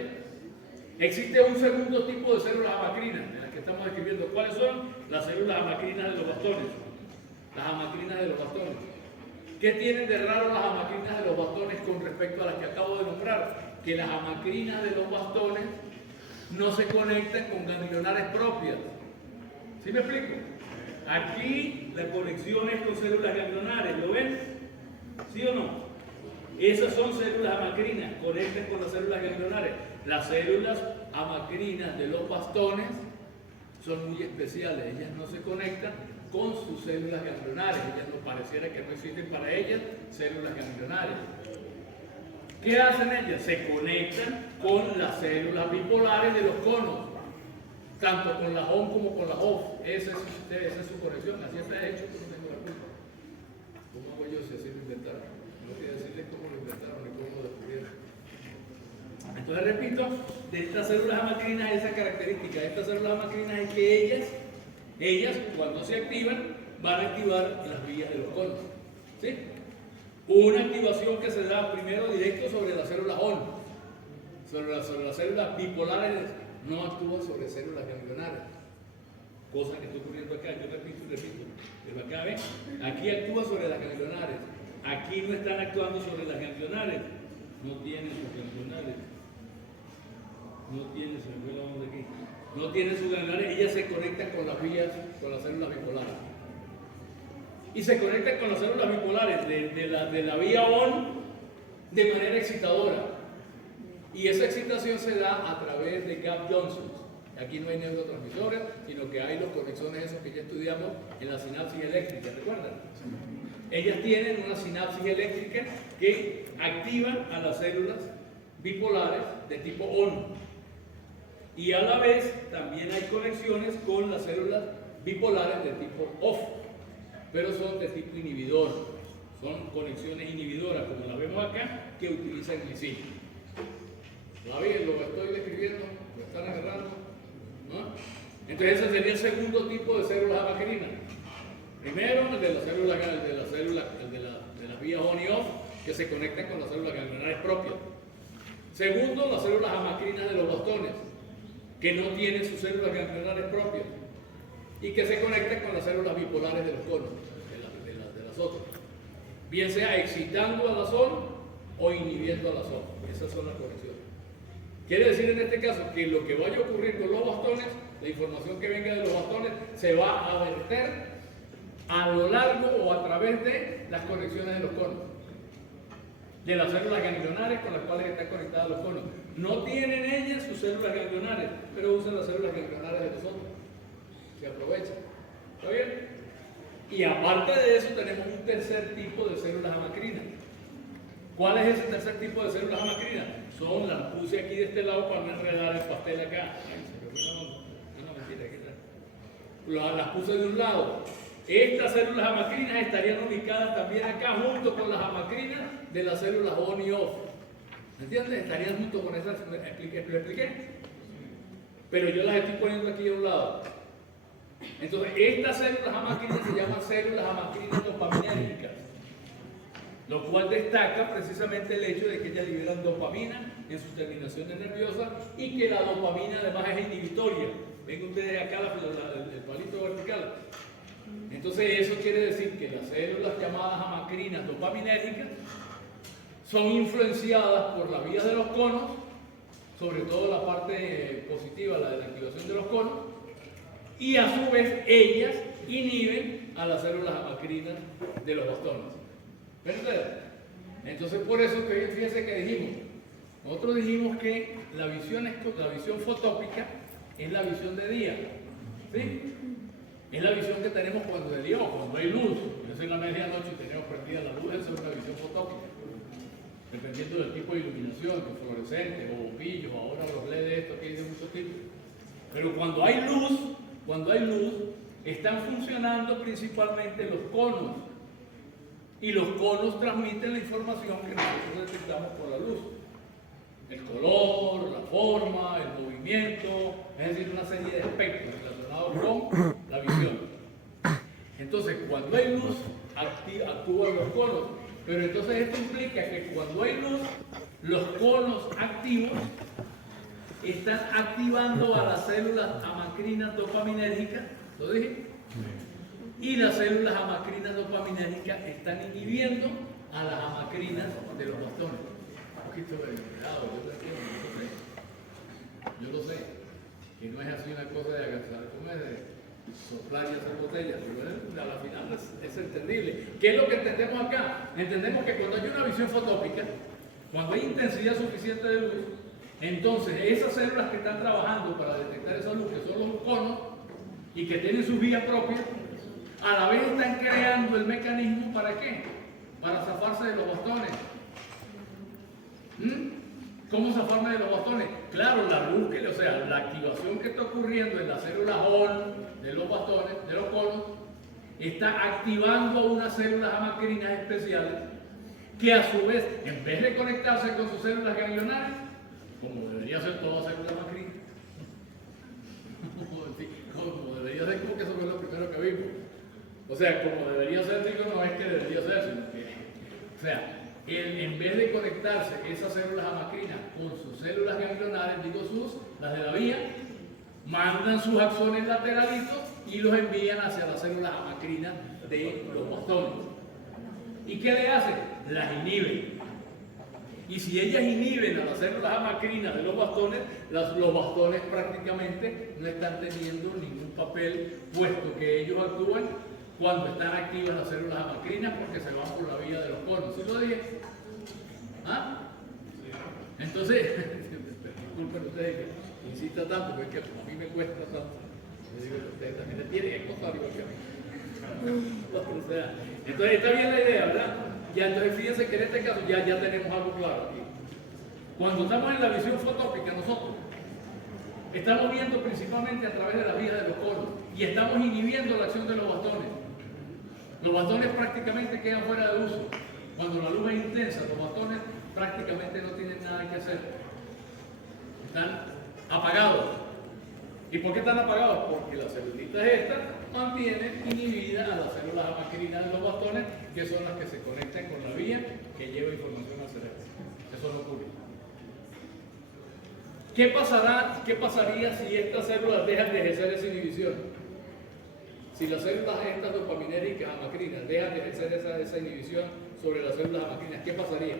Existe un segundo tipo de células amacrinas, de las que estamos describiendo. ¿Cuáles son? Las células amacrinas de los bastones. Las amacrinas de los bastones. ¿Qué tienen de raro las amacrinas de los bastones con respecto a las que acabo de nombrar? Que las amacrinas de los bastones no se conectan con ganglionares propias. ¿Sí me explico? Aquí la conexión es con células ganglionares, ¿lo ven? ¿Sí o no? Esas son células amacrinas, conectan con las células ganglionares. Las células amacrinas de los bastones son muy especiales, ellas no se conectan con sus células ganglionares, ellas no pareciera que no existen para ellas células ganglionares. ¿Qué hacen ellas? Se conectan con las células bipolares de los conos, tanto con la ON como con la OFF. Esa es su conexión, así está hecho, pero no tengo la culpa. ¿Cómo hago yo si así lo inventaron? No quiero decirles cómo lo inventaron ni cómo lo descubrieron. Entonces, repito, de estas células amacrinas, esa característica de estas células amacrinas es que ellas cuando se activan, van a activar las vías de los conos. ¿Sí? Una activación que se da primero directo sobre las células ON, sobre las células bipolares, no actúa sobre células ganglionares. Cosa que está ocurriendo acá, yo repito. Pero acá ven, aquí actúa sobre las ganglionares. Aquí no están actuando sobre las ganglionares. No tienen sus ganglionares. No tienen sus ganglionares, ellas se conectan con las vías, con las células bipolares. Y se conectan con las células bipolares de la vía ON de manera excitadora. Y esa excitación se da a través de gap junctions. Aquí no hay neurotransmisores, sino que hay los conexones esos que ya estudiamos en la sinapsis eléctrica, ¿recuerdan? Ellas tienen una sinapsis eléctrica que activan a las células bipolares de tipo ON. Y a la vez también hay conexiones con las células bipolares de tipo OFF, pero son de tipo inhibidor. Son conexiones inhibidoras, como las vemos acá, que utilizan glicina. ¿Está bien? ¿Lo estoy describiendo? ¿Lo están agarrando? ¿No? Entonces ese sería el segundo tipo de células amacrinas. Primero, el de las células de las vías ON y OFF, que se conectan con las células ganglionares propias. Segundo, las células amacrinas de los bastones, que no tienen sus células ganglionares propias y que se conectan con las células bipolares de los conos, de las otras. bien sea excitando a la zona o inhibiendo a la zona. Esas son las conexiones. Quiere decir en este caso que lo que vaya a ocurrir con los bastones, la información que venga de los bastones, se va a verter a lo largo o a través de las conexiones de los conos, de las células ganglionares con las cuales están conectadas los conos. No tienen ellas sus células ganglionares, pero usan las células ganglionares de nosotros. Se aprovechan. ¿Está bien? Y aparte de eso tenemos un tercer tipo de células amacrinas. ¿Cuál es ese tercer tipo de células amacrinas? Son, las puse aquí de este lado para no enredar el pastel acá. No, mentira, aquí está. Las puse de un lado. Estas células amacrinas estarían ubicadas también acá junto con las amacrinas de las células on y off. ¿Me entiendes? Estarían junto con esas. ¿Lo expliqué? Pero yo las estoy poniendo aquí a un lado. Entonces, estas células amacrinas se llaman células amacrinas dopaminérgicas, lo cual destaca precisamente el hecho de que ellas liberan dopamina en sus terminaciones nerviosas y que la dopamina además es inhibitoria. Ven ustedes acá el palito vertical. Entonces eso quiere decir que las células llamadas amacrinas dopaminérgicas son influenciadas por las vías de los conos, sobre todo la parte positiva, la de la activación de los conos, y a su vez ellas inhiben a las células amacrinas de los bastones. ¿Ven ustedes? Entonces por eso que fíjense que nosotros dijimos que la visión fotópica es la visión de día, ¿sí? Es la visión que tenemos cuando de día o cuando hay luz. Yo soy en la medianoche y tenemos prendida la luz, esa es una visión fotópica. Dependiendo del tipo de iluminación, que fluorescente o bombillos, ahora los LED estos que hay de muchos tipos. Pero cuando hay luz, están funcionando principalmente los conos. Y los conos transmiten la información que nosotros detectamos por la luz. El color, la forma, el movimiento, es decir, una serie de aspectos relacionados con la visión. Entonces, cuando hay luz, actúan los conos. Pero entonces esto implica que cuando hay luz, los conos activos están activando a las células amacrinas dopaminérgicas, ¿lo dije? Y las células amacrinas dopaminérgicas están inhibiendo a las amacrinas de los bastones. Un poquito de cuidado, yo lo sé, que no es así una cosa de agarrar, de soplar y hacer botellas, pero a la final es entendible. ¿Qué es lo que entendemos acá? Entendemos que cuando hay una visión fotópica, cuando hay intensidad suficiente de luz, entonces esas células que están trabajando para detectar esa luz, que son los conos, y que tienen sus vías propias, a la vez están creando el mecanismo ¿para qué? Para zafarse de los bastones. ¿Cómo zafarme de los bastones? Claro, la luz, o sea, la activación que está ocurriendo en las células ON de los bastones, de los conos, está activando unas células amacrinas especiales que a su vez, en vez de conectarse con sus células ganglionares, como debería ser todas células amacrinas, como debería ser, como que eso fue lo primero que vimos. O sea, como debería ser, digo, no es que debería ser, sino que, o sea, en vez de conectarse esas células amacrinas con sus células ganglionares, las de la vía, mandan sus axones lateralitos y los envían hacia las células amacrinas de los bastones. ¿Y qué le hacen? Las inhiben. Y si ellas inhiben a las células amacrinas de los bastones bastones prácticamente no están teniendo ningún papel, puesto que ellos actúan cuando están activas las células amacrinas porque se van por la vía de los conos. ¿Sí lo dije? ¿Ah? Entonces, disculpen ustedes que insista tanto, porque es que a mí me cuesta tanto. Yo digo, ustedes también le tienen que costar igual que a mí. O sea, entonces está bien la idea, ¿verdad? Ya, entonces fíjense que en este caso ya tenemos algo claro aquí. Cuando estamos en la visión fotópica nosotros, estamos viendo principalmente a través de las vías de los conos y estamos inhibiendo la acción de los bastones. Los bastones prácticamente quedan fuera de uso. Cuando la luz es intensa, los bastones prácticamente no tienen nada que hacer. Están apagados. ¿Y por qué están apagados? Porque las celulitas estas mantienen inhibidas a las células amacrinas de los bastones, que son las que se conectan con la vía que lleva información al cerebro. Eso no ocurre. ¿Qué pasaría si estas células dejan de ejercer esa inhibición? Si las células estas dopaminérgicas amacrinas dejan de ejercer esa inhibición sobre las células amacrinas, ¿qué pasaría?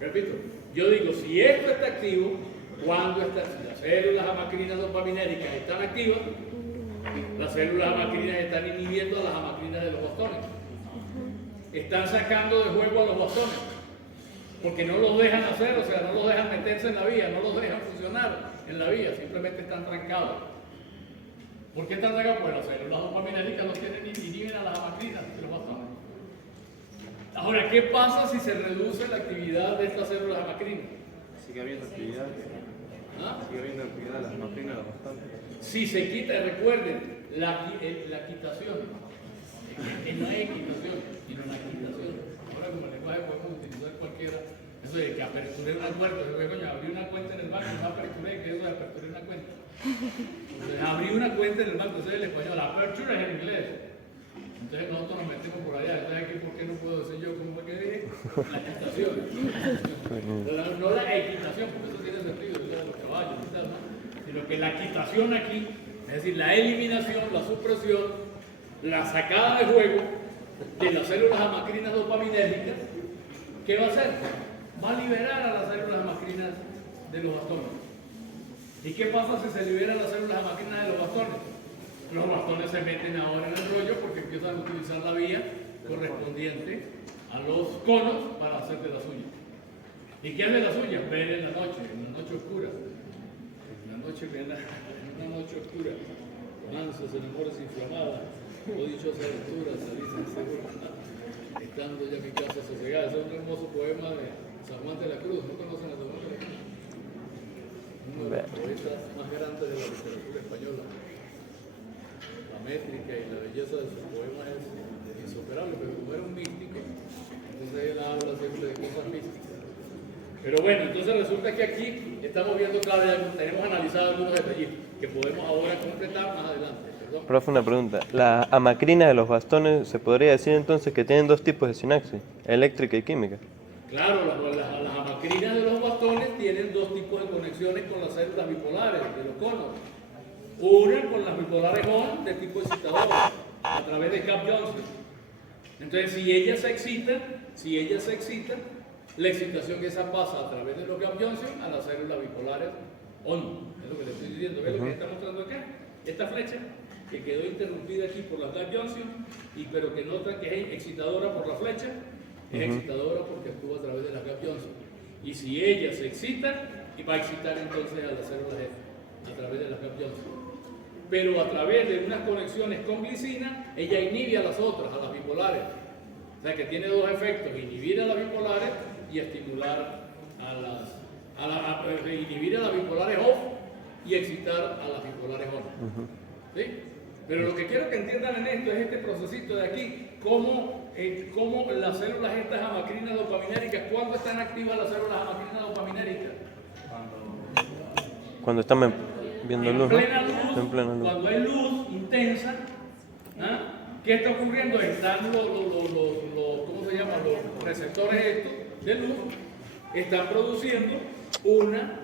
Repito, yo digo, si esto está activo, si las células amacrinas dopaminéricas están activas, las células amacrinas están inhibiendo a las amacrinas de los bastones. Están sacando de juego a los bastones, porque no los dejan hacer, o sea, no los dejan meterse en la vía, no los dejan funcionar en la vía, simplemente están trancados. ¿Por qué están trancados? Pues las células dopaminéricas no tienen inhiben a las amacrinas de los bastones. Ahora, ¿qué pasa si se reduce la actividad de estas células amacrinas? Sigue habiendo actividad. ¿Ah? Sigue habiendo actividad de las amacrinas bastante. Si se quita, recuerden, la quitación. No es equitación, sino la quitación. Ahora, como lenguaje podemos utilizar cualquiera. Eso de que aperturé una cuenta. Yo digo, coño, abrí una cuenta en el banco, no aperturé, que eso de aperturé una cuenta. Entonces, abrí una cuenta en el banco, eso es el español. La apertura es en inglés. Entonces nosotros nos metemos por allá. Entonces aquí, ¿por qué no puedo decir yo como que dije? La quitación. No la equitación, porque eso tiene sentido, eso de los caballos y tal, ¿no? Sino que la quitación aquí, es decir, la eliminación, la supresión, la sacada de juego de las células amacrinas dopaminérgicas, ¿qué va a hacer? Va a liberar a las células amacrinas de los bastones. ¿Y qué pasa si se liberan las células amacrinas de los bastones? Los bastones se meten ahora en el rollo porque empiezan a utilizar la vía correspondiente a los conos para hacer de las uñas. ¿Y qué hace las uñas? Ver en la noche oscura. En una noche oscura. Mansos, enamores inflamadas, o dichosa aventura, salirse segura, estando ya mi casa sosegada. Ese es un hermoso poema de San Juan de la Cruz. ¿No conocen a San Juan de la Cruz? Uno de los poetas más grandes de la literatura española. La métrica y la belleza de sus poemas es insuperable, pero como era un místico, entonces él habla siempre de cosas místicas. Pero bueno, entonces resulta que aquí estamos viendo, claro, tenemos analizado algunos detalles que podemos ahora completar más adelante. Perdón. Profe, una pregunta. La amacrina de los bastones, ¿se podría decir entonces que tienen dos tipos de sinapsis, eléctrica y química? Claro, las amacrinas de los bastones tienen dos tipos de conexiones con las células bipolares de los conos. Una con las bipolares ON de tipo excitador, a través de Cap-Johnson. Entonces, si ellas se excitan, la excitación esa pasa a través de los Cap-Johnson a las células bipolares ON. Es lo que le estoy diciendo. ¿Ves lo que está mostrando acá? Esta flecha que quedó interrumpida aquí por la Cap-Johnson, pero que notan que es excitadora por la flecha, es excitadora porque actúa a través de la Cap-Johnson. Y si ella se excita, va a excitar entonces a las células a través de la Cap-Johnson. Pero a través de unas conexiones con glicina, ella inhibe a las otras, a las bipolares. O sea que tiene dos efectos: inhibir a las bipolares y estimular inhibir a las bipolares off y excitar a las bipolares on. ¿Sí? Pero lo que quiero que entiendan en esto es este procesito de aquí, cómo las células estas amacrinas dopaminéricas, ¿cuándo están activas las células amacrinas dopaminéricas? Cuando están viendo luz, ¿no? En plena luz. Cuando hay luz intensa, ¿qué está ocurriendo? Están ¿cómo se llama? Los receptores estos de luz están produciendo una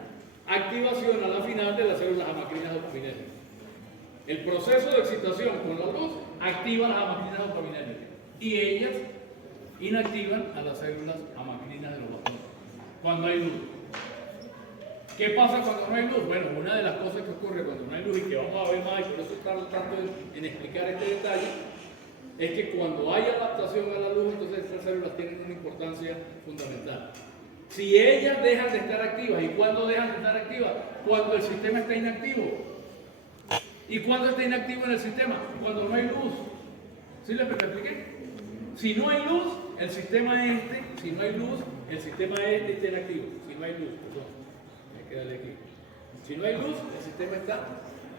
activación a la final de las células amacrinas dopaminéricas. El proceso de excitación con la luz activa las amacrinas dopaminéricas y ellas inactivan a las células amacrinas de los bastones cuando hay luz. ¿Qué pasa cuando no hay luz? Bueno, una de las cosas que ocurre cuando no hay luz y que vamos a ver más, y por eso tardo tanto en explicar este detalle, es que cuando hay adaptación a la luz, entonces estas células tienen una importancia fundamental. Si ellas dejan de estar activas, ¿y cuándo dejan de estar activas? Cuando el sistema está inactivo. ¿Y cuándo está inactivo en el sistema? Cuando no hay luz. ¿Sí les expliqué? Si no hay luz, el sistema está inactivo. Si no hay luz, perdón. Aquí. Si no hay luz, el sistema está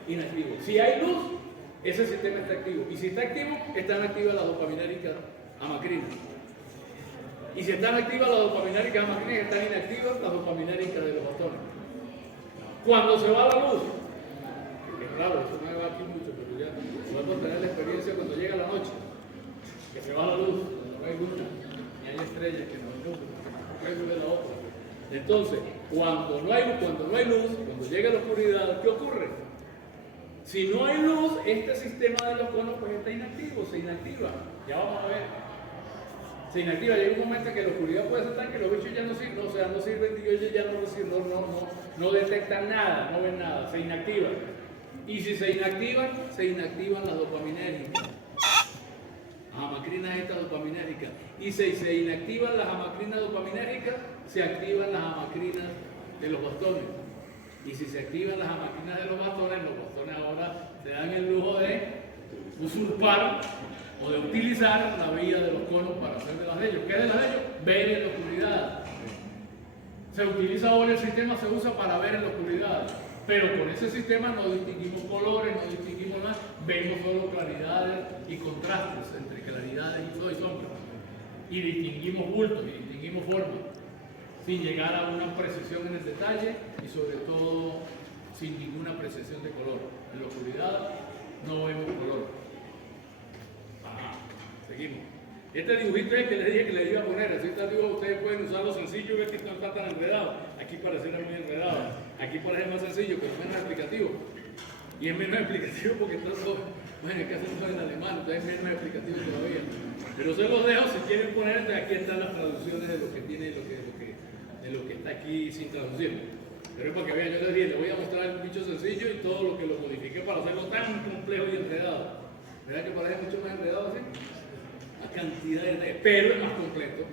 inactivo. Si hay luz, ese sistema está activo. Y si está activo, están activas las dopaminéricas amacrinas. Y si están activas las dopaminéricas amacrinas, están inactivas las dopaminéricas de los bastones. Cuando se va la luz, que es raro, eso no me va aquí mucho, pero ya podemos tener la experiencia cuando llega la noche, que se va la luz, cuando no hay luna, y hay estrellas que nos alumbran, no hay luz de la otra. Entonces, cuando no hay luz, cuando llega la oscuridad, ¿qué ocurre? Si no hay luz, este sistema de los conos pues está inactivo, se inactiva. Ya vamos a ver. Se inactiva, llega un momento en que la oscuridad puede ser tan que los bichos ya no sirven, o sea, no sirven, y ellos ya no detectan nada, no ven nada, se inactivan. Y si se inactivan las dopaminérgicas. Las amacrinas estas dopaminérgicas. Y si se inactivan las amacrinas dopaminérgicas, se activan las amacrinas de los bastones. Y si se activan las amacrinas de los bastones ahora se dan el lujo de usurpar o de utilizar la vía de los conos para hacer de las de ellos. ¿Qué es de las de ellos? Ver en la oscuridad. Se utiliza ahora el sistema, se usa para ver en la oscuridad. Pero con ese sistema no distinguimos colores, no distinguimos nada, vemos solo claridades y contrastes entre claridades y sombras. Y distinguimos bultos y distinguimos formas, sin llegar a una precisión en el detalle y sobre todo sin ninguna precisión de color. En la oscuridad no vemos color. Ajá, seguimos. Este dibujito es el que les dije que le iba a poner, así está, digo, ustedes pueden usarlo sencillo, ver que no está tan enredado. Aquí pareciera muy enredado, aquí parece más sencillo, pero menos explicativo. Y es menos explicativo porque está todo, bueno, en el caso no es en alemán, entonces es menos explicativo todavía. Pero se los dejo, si quieren poner, aquí están las traducciones de lo que tiene, de lo que está aquí sin traducir. Pero es para que vean, yo les dije, les voy a mostrar el bicho sencillo y todo lo que lo modifiqué para hacerlo tan complejo y enredado. ¿Verdad que parece mucho más enredado así? La cantidad de detalles, pero es más completo.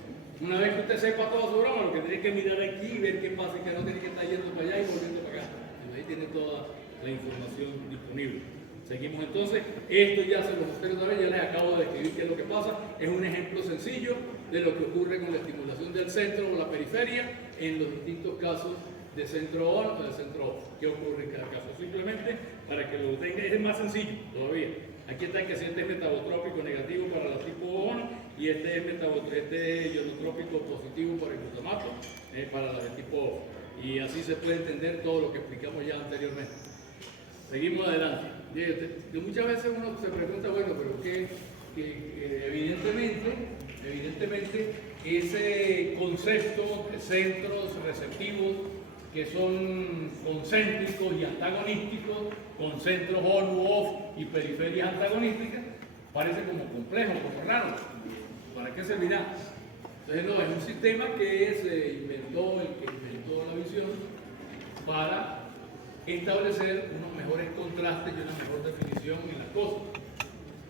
Una vez que usted sepa todo su broma, lo que tiene que mirar aquí y ver qué pasa y que no tiene que estar yendo para allá y volviendo para acá. Y ahí tiene toda la información disponible. Seguimos entonces, esto ya se los mostré otra vez, ya les acabo de describir qué es lo que pasa. Es un ejemplo sencillo de lo que ocurre con la estimulación del centro o la periferia en los distintos casos de centro on o de centro off. ¿Qué ocurre en cada caso? Simplemente para que lo tengan, es más sencillo todavía. Aquí está que este es metabotrópico negativo para la tipo 1 y este es ionotrópico positivo para el glutamato para la de tipo O. Y así se puede entender todo lo que explicamos ya anteriormente. Seguimos adelante. Muchas veces uno se pregunta, bueno, pero que evidentemente ese concepto de centros receptivos que son concéntricos y antagonísticos, con centros on u off y periferias antagonísticas, parece como complejo, como raro. ¿Para qué servirá? Entonces no, es un sistema que se inventó, el que inventó la visión, para establecer unos mejores contrastes y una mejor definición en las cosas.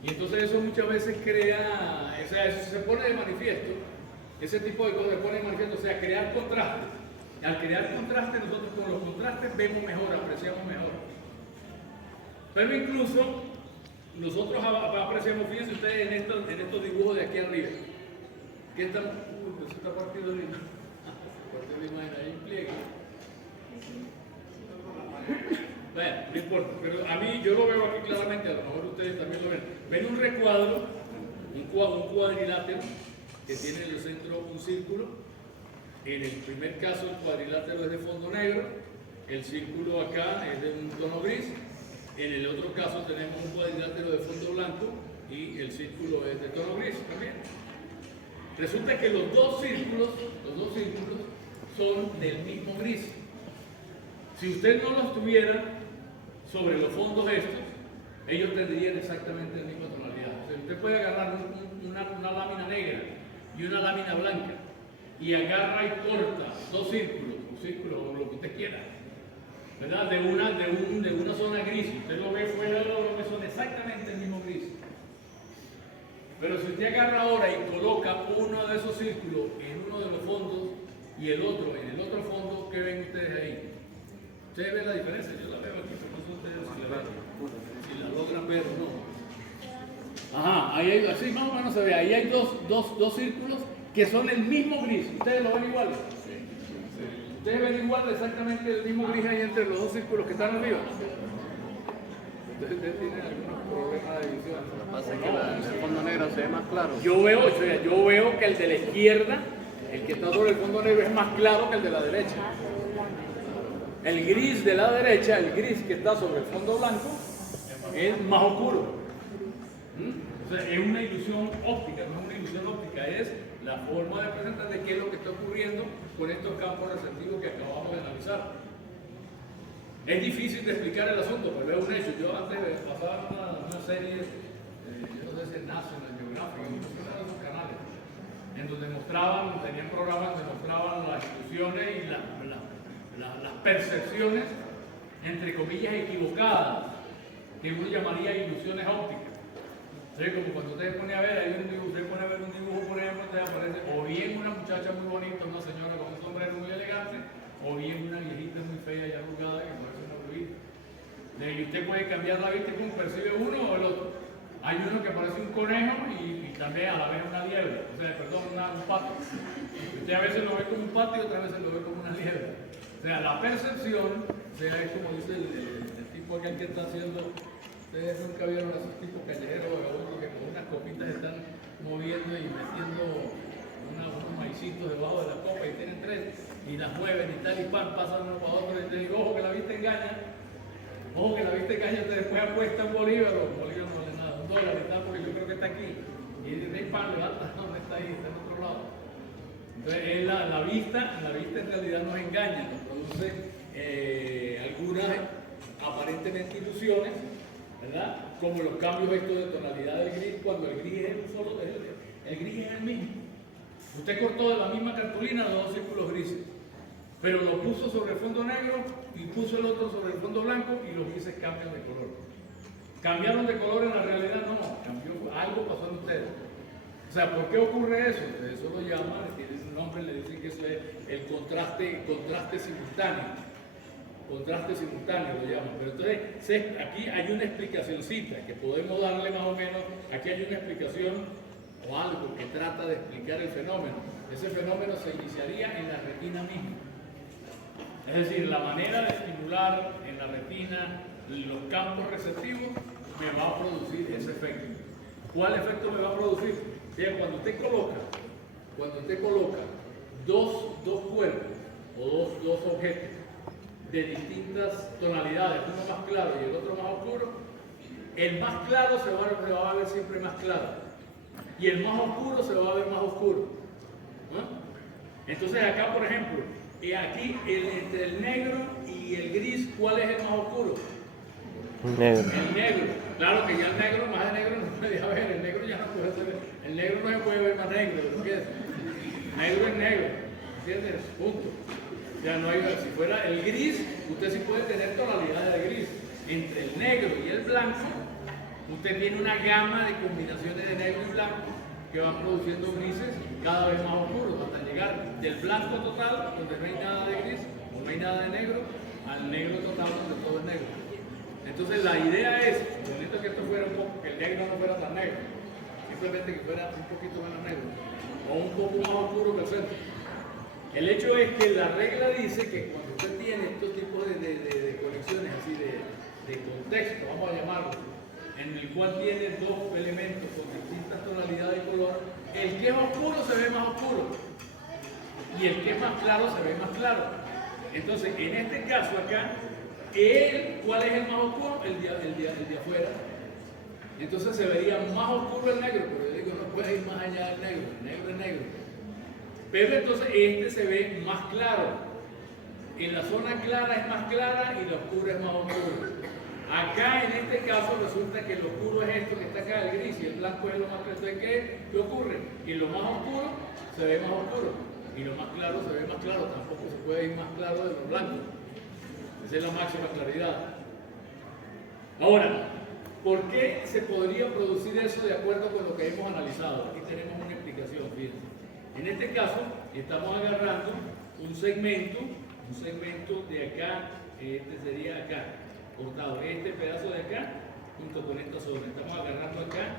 Y entonces eso muchas veces crea, o sea, eso se pone de manifiesto, ese tipo de cosas se pone de manifiesto, o sea, crear contrastes. Al crear contrastes, nosotros con los contrastes vemos mejor, apreciamos mejor. Pero incluso nosotros apreciamos, fíjense ustedes en estos dibujos de aquí arriba. ¿Qué está? Pues está partido de imagen. Partido de imagen ahí en pliegue. Bueno, no importa, pero a mí yo lo veo aquí claramente, a lo mejor ustedes también lo ven. Ven un recuadro, un cuadrilátero que tiene en el centro un círculo. En el primer caso el cuadrilátero es de fondo negro, el círculo acá es de un tono gris. En el otro caso tenemos un cuadrilátero de fondo blanco y el círculo es de tono gris también. Resulta que los dos círculos son del mismo gris. Si usted no los tuviera sobre los fondos estos, ellos tendrían exactamente la misma tonalidad. O sea, usted puede agarrar una lámina negra y una lámina blanca y agarra y corta dos círculos, un círculo o lo que usted quiera, ¿verdad? De una zona gris. Usted lo ve fuera, lo ve, son exactamente el mismo gris. Pero si usted agarra ahora y coloca uno de esos círculos en uno de los fondos y el otro en el otro fondo, ¿qué ven ustedes ahí? ¿Ustedes ven la diferencia? Yo la veo aquí, pero no sé ustedes si la logran ver o no. Ajá, ahí hay, así más o menos se ve, ahí hay dos círculos que son el mismo gris. ¿Ustedes lo ven igual? ¿Ustedes ven igual exactamente el mismo gris ahí entre los dos círculos que están arriba? ¿Ustedes tienen algún problema de visión? Lo que pasa es que el fondo negro se ve más claro. Yo veo que el de la izquierda, el que está sobre el fondo negro, es más claro que el de la derecha. El gris de la derecha, el gris que está sobre el fondo blanco, es más oscuro. O sea, es una ilusión óptica, no es una ilusión óptica, es la forma de presentar de qué es lo que está ocurriendo con estos campos receptivos que acabamos de analizar. Es difícil de explicar el asunto, pero es un hecho. Yo antes pasaba una serie, yo no sé si es National Geographic, en uno de esos canales, en donde mostraban, tenían programas que mostraban las ilusiones y las percepciones, entre comillas, equivocadas, que uno llamaría ilusiones ópticas. ¿Sí? Como cuando usted pone a ver, hay un dibujo, usted pone a ver un dibujo, por ejemplo, te aparece o bien una muchacha muy bonita, una señora con un sombrero muy elegante, o bien una viejita muy fea y arrugada que parece una brujita. Y usted puede cambiar la vista como percibe uno o el otro. Hay uno que parece un conejo y también a la vez una liebre, o sea, perdón, un pato. Usted a veces lo ve como un pato y otras veces lo ve como una liebre. O sea, la percepción, o sea, es como dice el tipo aquel que está haciendo. Ustedes nunca vieron a esos tipos callejeros vagabundos que con unas copitas están moviendo y metiendo unos maicitos debajo de la copa y tienen tres y las mueven y tal y pan, pasan uno para otro y te digo, ojo que la vista engaña, usted después apuesta un bolívar o un bolívar no vale nada, $1 y tal, porque yo creo que está aquí y dice, pan, levanta, no está ahí, está en otro lado. Entonces la vista en realidad nos engaña, nos produce algunas aparentemente ilusiones, ¿verdad? Como los cambios estos de tonalidad del gris, cuando el gris es un solo, el gris es el mismo. Usted cortó de la misma cartulina dos círculos grises, pero lo puso sobre el fondo negro y puso el otro sobre el fondo blanco y los grises cambian de color. ¿Cambiaron de color en la realidad? No, algo pasó en ustedes. O sea, ¿por qué ocurre eso? Eso lo llaman, tiene un nombre, le dicen que eso es el contraste simultáneo. Contraste simultáneo lo llaman. Pero entonces, aquí hay una explicacióncita que podemos darle más o menos, aquí hay una explicación o algo que trata de explicar el fenómeno. Ese fenómeno se iniciaría en la retina misma. Es decir, la manera de estimular en la retina los campos receptivos me va a producir ese efecto. ¿Cuál efecto me va a producir? Cuando usted coloca dos cuerpos o dos objetos de distintas tonalidades, uno más claro y el otro más oscuro, el más claro se va a ver siempre más claro y el más oscuro se va a ver más oscuro. ¿No? Entonces acá, por ejemplo, aquí entre el negro y el gris, ¿cuál es el más oscuro? Negro. El negro. Claro que ya el negro, más de negro no se puede ver, el negro ya no puede ser, el negro no se puede ver más negro, ¿lo entiendes? Negro es negro, ¿entiendes? Punto. Ya no hay, si fuera el gris, usted sí puede tener tonalidades de gris. Entre el negro y el blanco, usted tiene una gama de combinaciones de negro y blanco que van produciendo grises cada vez más oscuros, hasta llegar del blanco total, donde no hay nada de gris, o no hay nada de negro, al negro total, donde todo es negro. Entonces la idea es, bonito que esto fuera un poco, que el negro no fuera tan negro, simplemente que fuera un poquito menos negro, o un poco más oscuro que el centro. El hecho es que la regla dice que cuando usted tiene estos tipos de conexiones así de contexto, vamos a llamarlo, en el cual tiene dos elementos con distintas tonalidades de color, el que es oscuro se ve más oscuro y el que es más claro se ve más claro. Entonces, en este caso acá, ¿cuál es el más oscuro? El de afuera. Entonces se vería más oscuro el negro, pero yo digo, no puede ir más allá del negro, el negro es negro. Pero entonces este se ve más claro. En la zona clara es más clara y la oscura es más oscura. Acá en este caso resulta que el oscuro es esto que está acá, el gris, y el blanco es lo más claro. Entonces, ¿qué ocurre? Que lo más oscuro se ve más oscuro y lo más claro se ve más claro. Tampoco se puede ir más claro de lo blanco. Esa es la máxima claridad. Ahora, ¿por qué se podría producir eso de acuerdo con lo que hemos analizado? Aquí tenemos una explicación, fíjense. En este caso, estamos agarrando un segmento de acá, este sería acá, cortado, este pedazo de acá, junto con esta zona. Estamos agarrando acá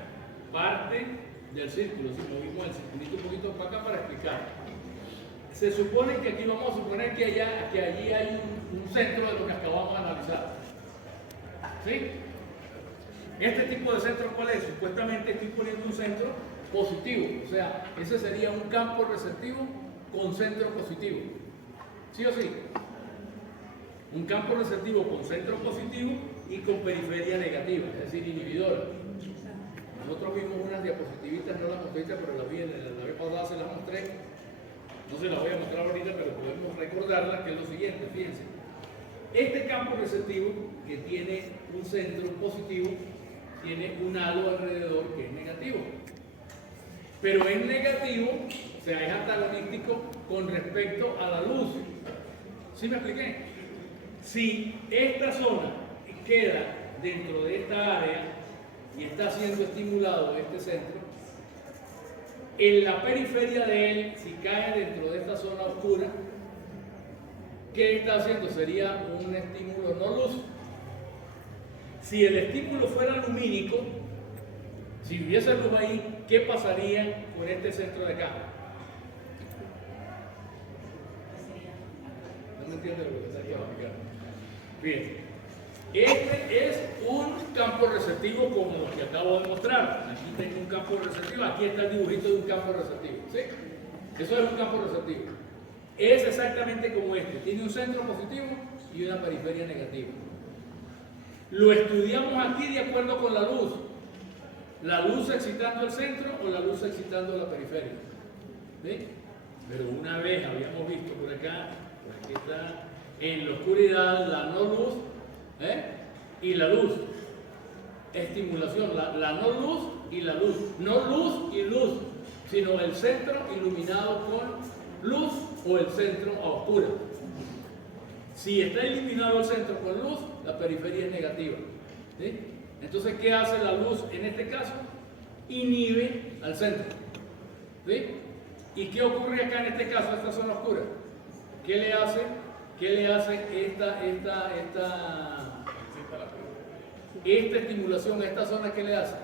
parte del círculo, si movimos el circulito un poquito para acá para explicar. Se supone que aquí vamos a suponer que allí hay un centro de lo que acabamos de analizar. ¿Sí? Este tipo de centro, ¿cuál es? Supuestamente estoy poniendo un centro positivo, o sea, ese sería un campo receptivo con centro positivo. ¿Sí o sí? Un campo receptivo con centro positivo y con periferia negativa, es decir, inhibidora. Nosotros vimos unas diapositivitas, no las mostré, pero la vez pasada se las mostré. No se las voy a mostrar ahorita, pero podemos recordarlas, que es lo siguiente, fíjense. Este campo receptivo, que tiene un centro positivo, tiene un halo alrededor que es negativo. Pero es negativo, o sea, es antagonístico con respecto a la luz. ¿Sí me expliqué? Si esta zona queda dentro de esta área y está siendo estimulado este centro, en la periferia de él, si cae dentro de esta zona oscura, ¿qué está haciendo? Sería un estímulo no luz. Si el estímulo fuera lumínico, si hubiese luz ahí, ¿qué pasaría con este centro de acá? ¿No me entiende lo que está aquí abajo? Bien, este es un campo receptivo como los que acabo de mostrar. Aquí tengo un campo receptivo, aquí está el dibujito de un campo receptivo, ¿sí? Eso es un campo receptivo. Es exactamente como este, tiene un centro positivo y una periferia negativa. Lo estudiamos aquí de acuerdo con la luz. La luz excitando el centro o la luz excitando la periferia. ¿Sí? Pero una vez habíamos visto por acá, por aquí está, en la oscuridad, la no luz y la luz. Estimulación, la no luz y la luz. No luz y luz, sino el centro iluminado con luz o el centro a oscura. Si está iluminado el centro con luz, la periferia es negativa. ¿Sí? Entonces, ¿qué hace la luz en este caso? Inhibe al centro. ¿Sí? ¿Y qué ocurre acá en este caso, esta zona oscura? ¿Qué le hace esta estimulación a esta zona? ¿Qué le hace?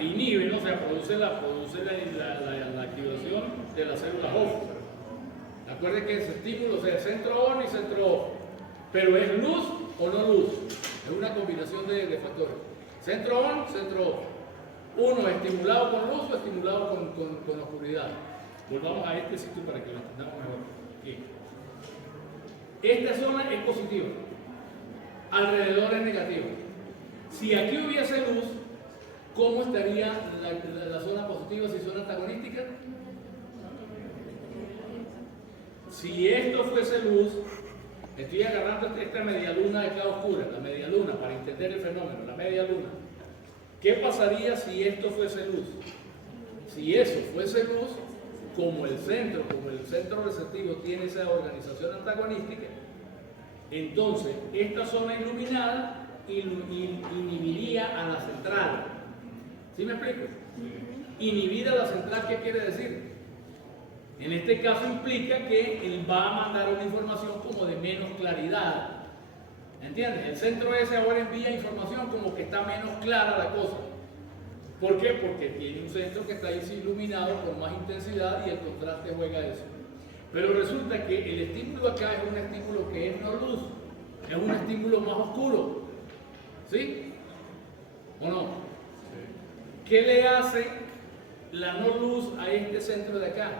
Inhibe, ¿no? O sea, produce la activación de las células OFF. Acuérdense que es estímulo, o sea, centro ON y centro OFF. Pero ¿es luz o no luz? Es una combinación de factores. Centro ON, centro OFF. Uno estimulado con luz o estimulado con oscuridad. Volvamos a este sitio para que lo entendamos mejor. Aquí. Esta zona es positiva. Alrededor es negativa. Si aquí hubiese luz, ¿cómo estaría la zona positiva si son antagonísticas? Si esto fuese luz, estoy agarrando esta media luna de acá oscura, la media luna, para entender el fenómeno, la media luna. ¿Qué pasaría si esto fuese luz? Si eso fuese luz, como el centro receptivo tiene esa organización antagonística, entonces esta zona iluminada inhibiría a la central. ¿Sí me explico? Inhibida la central, ¿qué quiere decir? En este caso implica que él va a mandar una información como de menos claridad. ¿Entiendes? El centro ese ahora envía información como que está menos clara la cosa. ¿Por qué? Porque tiene un centro que está iluminado con más intensidad y el contraste juega eso. Pero resulta que el estímulo acá es un estímulo que es no luz, es un estímulo más oscuro. ¿Sí? ¿O no? ¿Qué le hace la no luz a este centro de acá?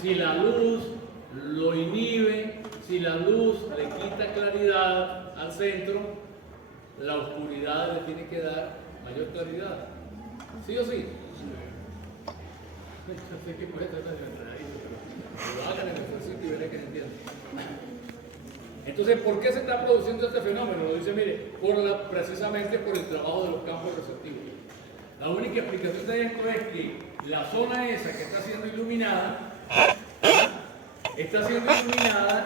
Si la luz lo inhibe, si la luz le quita claridad al centro, la oscuridad le tiene que dar mayor claridad. ¿Sí o sí? Yo sé que puede estar medio entrenadito, pero hagan el ejercicio y veré que se entiende. Entonces, ¿por qué se está produciendo este fenómeno? Lo dice, mire, precisamente por el trabajo de los campos receptivos. La única explicación de esto es que la zona esa que está siendo iluminada,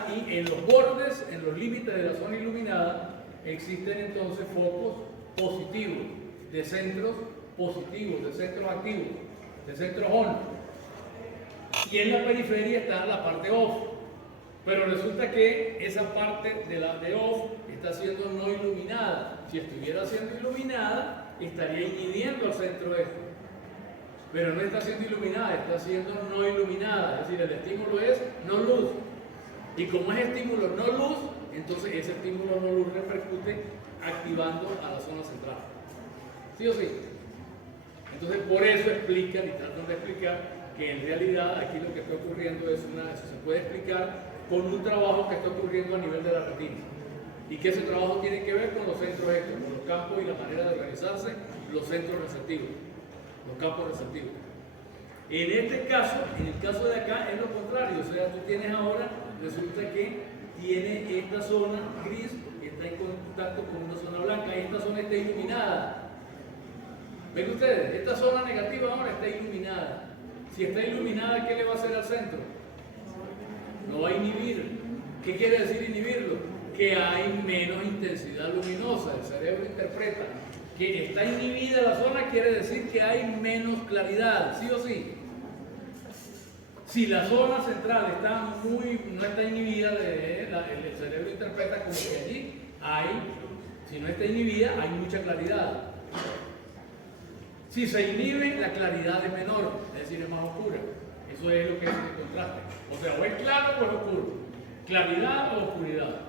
y en los bordes, en los límites de la zona iluminada, existen entonces focos positivos, de centros positivos, de centros activos, de centros ON. Y en la periferia está la parte OFF. Pero resulta que esa parte de la de OFF está siendo no iluminada. Si estuviera siendo iluminada, estaría inhibiendo al centro este. Pero no está siendo iluminada, está siendo no iluminada. Es decir, el estímulo es no luz. Y como es estímulo no luz, entonces ese estímulo no luz repercute activando a la zona central. ¿Sí o sí? Entonces por eso explican y tratan de explicar que en realidad aquí lo que está ocurriendo es se puede explicar con un trabajo que está ocurriendo a nivel de la retina. Y que ese trabajo tiene que ver con los centros estos, con los campos y la manera de organizarse, los centros receptivos, los campos receptivos. En este caso, en el caso de acá, es lo contrario. O sea, tú tienes ahora, resulta que tiene esta zona gris que está en contacto con una zona blanca. Esta zona está iluminada. ¿Ven ustedes? Esta zona negativa ahora está iluminada. Si está iluminada, ¿qué le va a hacer al centro? No va a inhibir. ¿Qué quiere decir inhibirlo? Que hay menos intensidad luminosa. El cerebro interpreta que está inhibida la zona, quiere decir que hay menos claridad, ¿sí o sí? Si la zona central no está inhibida, el cerebro interpreta como que allí si no está inhibida, hay mucha claridad. Si se inhibe, la claridad es menor, es decir, es más oscura. Eso es lo que es el contraste. O sea, o es claro o es oscuro. Claridad o oscuridad.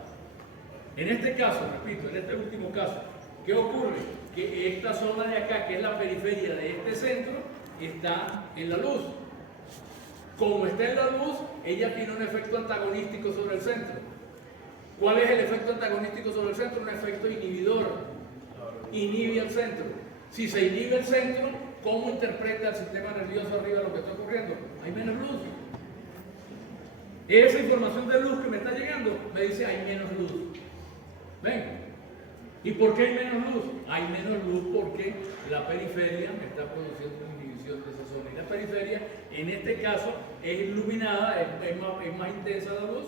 En este caso, repito, en este último caso, ¿qué ocurre? Que esta zona de acá, que es la periferia de este centro, está en la luz. Como está en la luz, ella tiene un efecto antagonístico sobre el centro. ¿Cuál es el efecto antagonístico sobre el centro? Un efecto inhibidor. Inhibe al centro. Si se inhibe el centro, ¿cómo interpreta el sistema nervioso arriba lo que está ocurriendo? Hay menos luz. Esa información de luz que me está llegando me dice hay menos luz. ¿Ven? ¿Y por qué hay menos luz? Hay menos luz porque la periferia me está produciendo una inhibición de esa zona. Y la periferia, en este caso, es iluminada, es más intensa la luz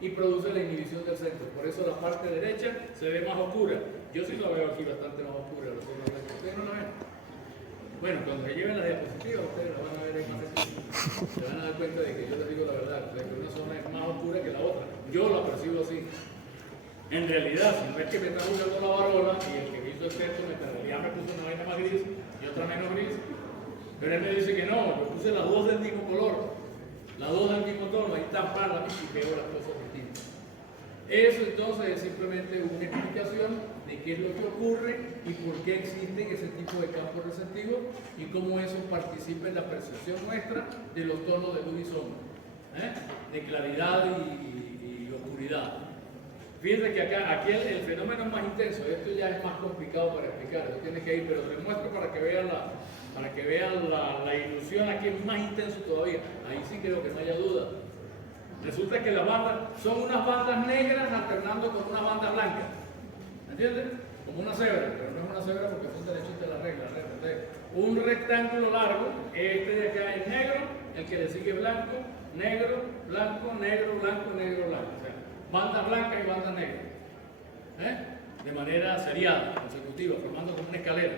y produce la inhibición del centro. Por eso la parte derecha se ve más oscura. Yo sí la veo aquí bastante más oscura. ¿Ustedes no la ven? Bueno, cuando se lleven las diapositivas, ustedes la van a ver ahí más aquí. Se van a dar cuenta de que yo les digo la verdad, de que una zona es más oscura que la otra. Yo la percibo así. En realidad, si no es que me está buscando la varola y el que hizo el texto en realidad me puso una vaina más gris y otra menos gris, pero él me dice que no, yo puse las dos del mismo color, las dos del mismo tono, ahí están para y veo las cosas distintas. Eso entonces es simplemente una explicación de qué es lo que ocurre y por qué existen ese tipo de campos receptivos y cómo eso participa en la percepción nuestra de los tonos de luz y sombra, de claridad y oscuridad. Fíjense que aquí el fenómeno es más intenso, esto ya es más complicado para explicar, eso tiene que ir, pero les muestro para que vean la ilusión, aquí es más intenso todavía, ahí sí creo que no haya duda. Resulta que las bandas son unas bandas negras alternando con una banda blanca, ¿entiendes? Como una cebra, pero no es una cebra porque son derechitas las reglas. Entonces, un rectángulo largo, este de acá es negro, el que le sigue blanco, negro, blanco, negro, blanco, negro, blanco. O sea, bandas blancas y bandas negras, de manera seriada, consecutiva, formando como una escalera.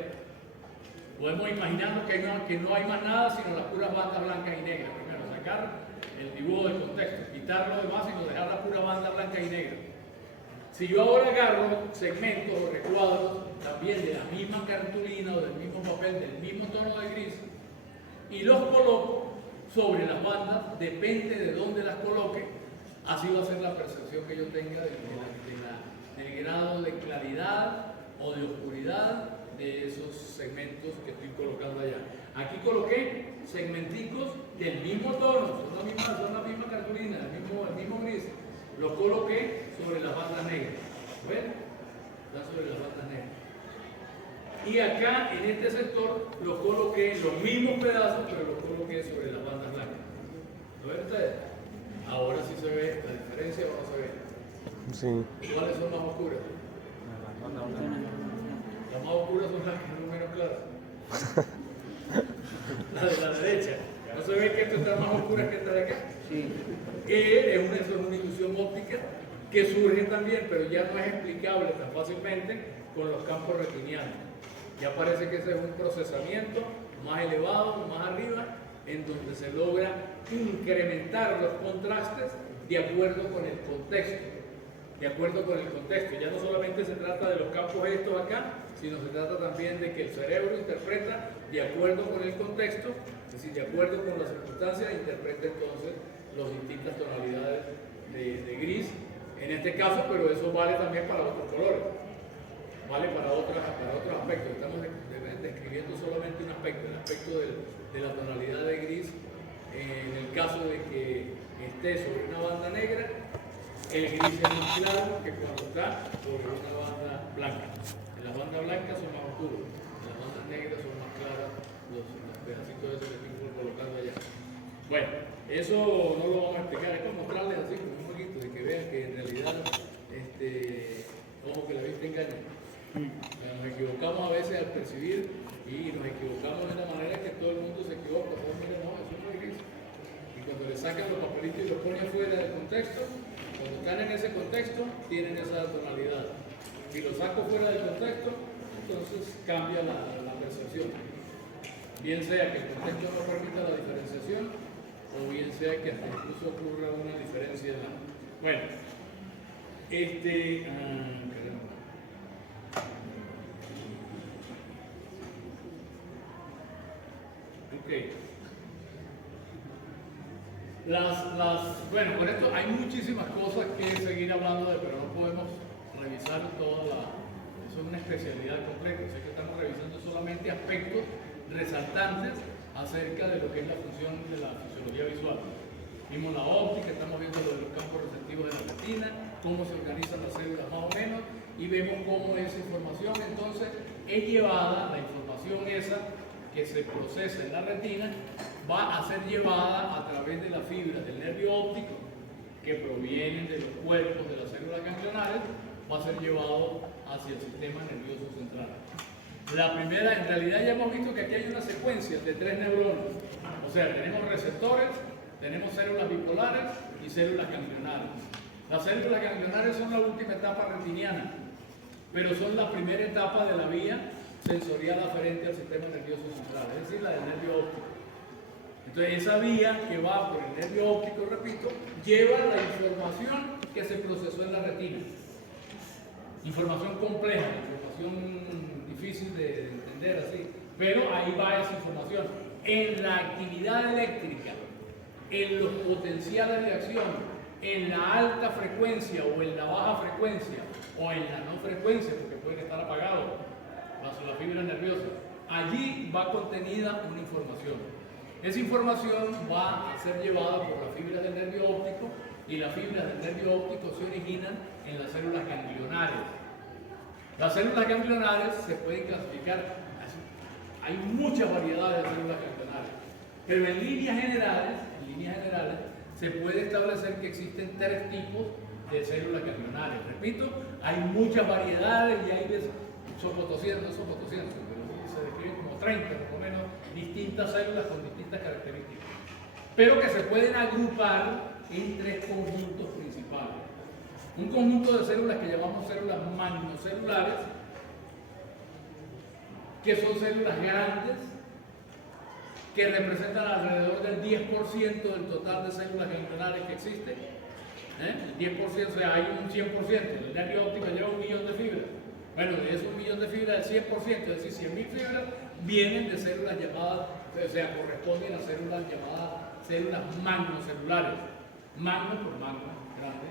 Podemos imaginarnos que no hay más nada sino las puras bandas blancas y negras. Primero, sacar el dibujo del contexto, quitar lo demás y dejar la pura banda blanca y negra. Si yo ahora agarro segmentos o recuadros también de la misma cartulina o del mismo papel, del mismo tono de gris, y los coloco sobre las bandas, depende de dónde las coloque, así va a ser la percepción que yo tenga del grado de claridad o de oscuridad de esos segmentos que estoy colocando allá. Aquí coloqué segmenticos del mismo tono, son la misma cartulina, el mismo gris. Los coloqué sobre las bandas negras. ¿Ven? Están sobre las bandas negras. Y acá, en este sector, los coloqué los mismos pedazos, pero los coloqué sobre las bandas blancas. ¿Lo ven ustedes? Ahora sí se ve la diferencia o no se ve. Sí. ¿Cuáles son más oscuras? Las más oscuras son las que son menos claras. La de la derecha. ¿No se ve que esto está más oscura que esta de acá? Sí. Es una ilusión óptica que surge también, pero ya no es explicable tan fácilmente con los campos retinianos. Ya parece que ese es un procesamiento más elevado, más arriba, en donde se logra incrementar los contrastes de acuerdo con el contexto. De acuerdo con el contexto. Ya no solamente se trata de los campos estos acá, sino se trata también de que el cerebro interpreta de acuerdo con el contexto, es decir, de acuerdo con las circunstancias, interpreta entonces las distintas tonalidades de gris, en este caso, pero eso vale también para otros colores, vale para otros aspectos. Estamos describiendo solamente un aspecto, el aspecto de la tonalidad de gris, en el caso de que esté sobre una banda negra, el gris es más claro que cuando está sobre una banda blanca. En las bandas blancas son más oscuros, en las bandas negras son más claras los pedacitos esos que estoy colocando allá. Bueno, eso no lo vamos a explicar, es como mostrarles así como un poquito de que vean que en realidad, ojo que la vista engaña. Nos equivocamos a veces al percibir y nos equivocamos de una manera que todo el mundo se equivoca. Todos miren, no, eso no es eso. Y cuando le sacan los papelitos y los ponen afuera del contexto, cuando están en ese contexto, tienen esa tonalidad. Si lo saco fuera del contexto, entonces cambia la percepción. Bien sea que el contexto no permita la diferenciación, o bien sea que hasta incluso ocurra una diferencia en la... Bueno, caramba. Ok. Bueno, con esto hay muchísimas cosas que seguir hablando de, pero no podemos revisar toda la... Eso es una especialidad completa, o sea que estamos revisando solamente aspectos resaltantes acerca de lo que es la función de la fisiología visual. Vimos la óptica, estamos viendo lo de los campos receptivos de la retina, cómo se organizan las células más o menos, y vemos cómo esa información entonces es llevada, la información esa que se procesa en la retina, va a ser llevada a través de las fibras del nervio óptico que provienen de los cuerpos de las células ganglionares, va a ser llevado hacia el sistema nervioso central. La primera, en realidad ya hemos visto que aquí hay una secuencia de 3 neuronas, o sea, tenemos receptores, tenemos células bipolares y células ganglionares. Las células ganglionares son la última etapa retiniana, pero son la primera etapa de la vía sensorial aferente al sistema nervioso central, es decir, la del nervio óptico. Entonces, esa vía que va por el nervio óptico, repito, lleva la información que se procesó en la retina. Información compleja, información difícil de entender así, pero ahí va esa información. En la actividad eléctrica, en los potenciales de acción, en la alta frecuencia o en la baja frecuencia, o en la no frecuencia, porque pueden estar apagados las fibras nerviosas, allí va contenida una información. Esa información va a ser llevada por las fibras del nervio óptico, y las fibras del nervio óptico se originan en las células ganglionares. Las células ganglionares se pueden clasificar, hay muchas variedades de células ganglionares, pero en líneas generales, se puede establecer que existen 3 tipos de células ganglionares. Repito, hay muchas variedades y hay veces, son 400, no son 400, pero se describen como 30 por lo menos distintas células con distintas características, pero que se pueden agrupar en 3 conjuntos principales. Un conjunto de células que llamamos células magnocelulares, que son células grandes, que representan alrededor del 10% del total de células ganglionares que existen. El 10%, o sea, hay un 100%, el nervio óptico lleva 1 millón de fibras. Bueno, de esos 1 millón de fibras, el 100%, es decir, 100.000 fibras, vienen de células llamadas, o sea, corresponden a células llamadas células magnocelulares. Magno por magno, grande.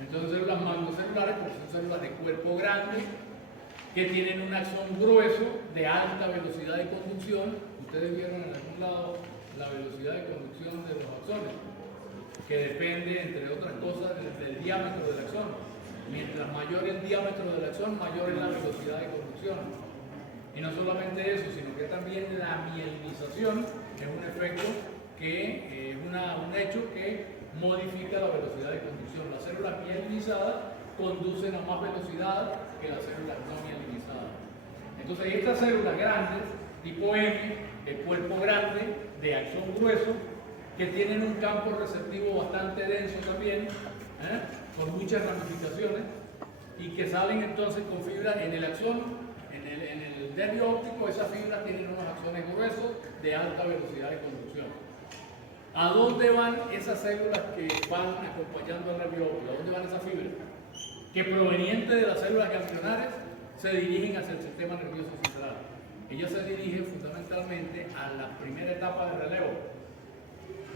Entonces, células magnocelulares, pues son células de cuerpo grande, que tienen un axón grueso de alta velocidad de conducción. Ustedes vieron en algún lado la velocidad de conducción de los axones, que depende, entre otras cosas, del diámetro del axón. Mientras mayor el diámetro del axón, mayor es la velocidad de conducción. Y no solamente eso, sino que también la mielinización es un efecto que es un hecho que modifica la velocidad de conducción. Las células mielinizadas conducen a más velocidad que las células no mielinizadas. Entonces, estas células grandes, tipo M, de cuerpo grande, de axón grueso, que tienen un campo receptivo bastante denso también, con muchas ramificaciones, y que salen entonces con fibras en el axón, en el nervio óptico. Esas fibras tienen unos axones gruesos de alta velocidad de conducción. ¿A dónde van esas células que van acompañando al nervio óptico? ¿A dónde van esas fibras? Que provenientes de las células ganglionares se dirigen hacia el sistema nervioso central. Ellas se dirigen fundamentalmente a la primera etapa de relevo.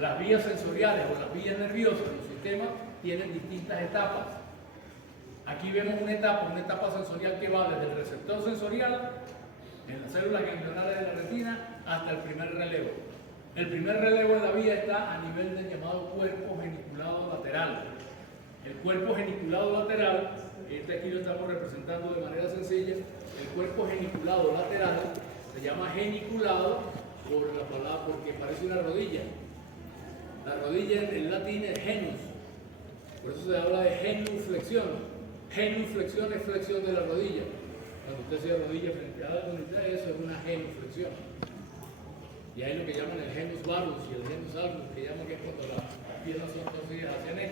Las vías sensoriales o las vías nerviosas de los sistemas tienen distintas etapas. Aquí vemos una etapa sensorial que va desde el receptor sensorial en las células ganglionares de la retina hasta el primer relevo. El primer relevo de la vía está a nivel del llamado cuerpo geniculado lateral. El cuerpo geniculado lateral, aquí lo estamos representando de manera sencilla, el cuerpo geniculado lateral se llama geniculado por la palabra, porque parece una rodilla. La rodilla en latín es genus, por eso se habla de genuflexión. Genuflexión es flexión de la rodilla. Cuando usted se arrodilla frente a algo, eso es una genuflexión. Y hay lo que llaman el genus valgus y el genus albus, que llaman que es cuando las piernas son torcidas hacia X.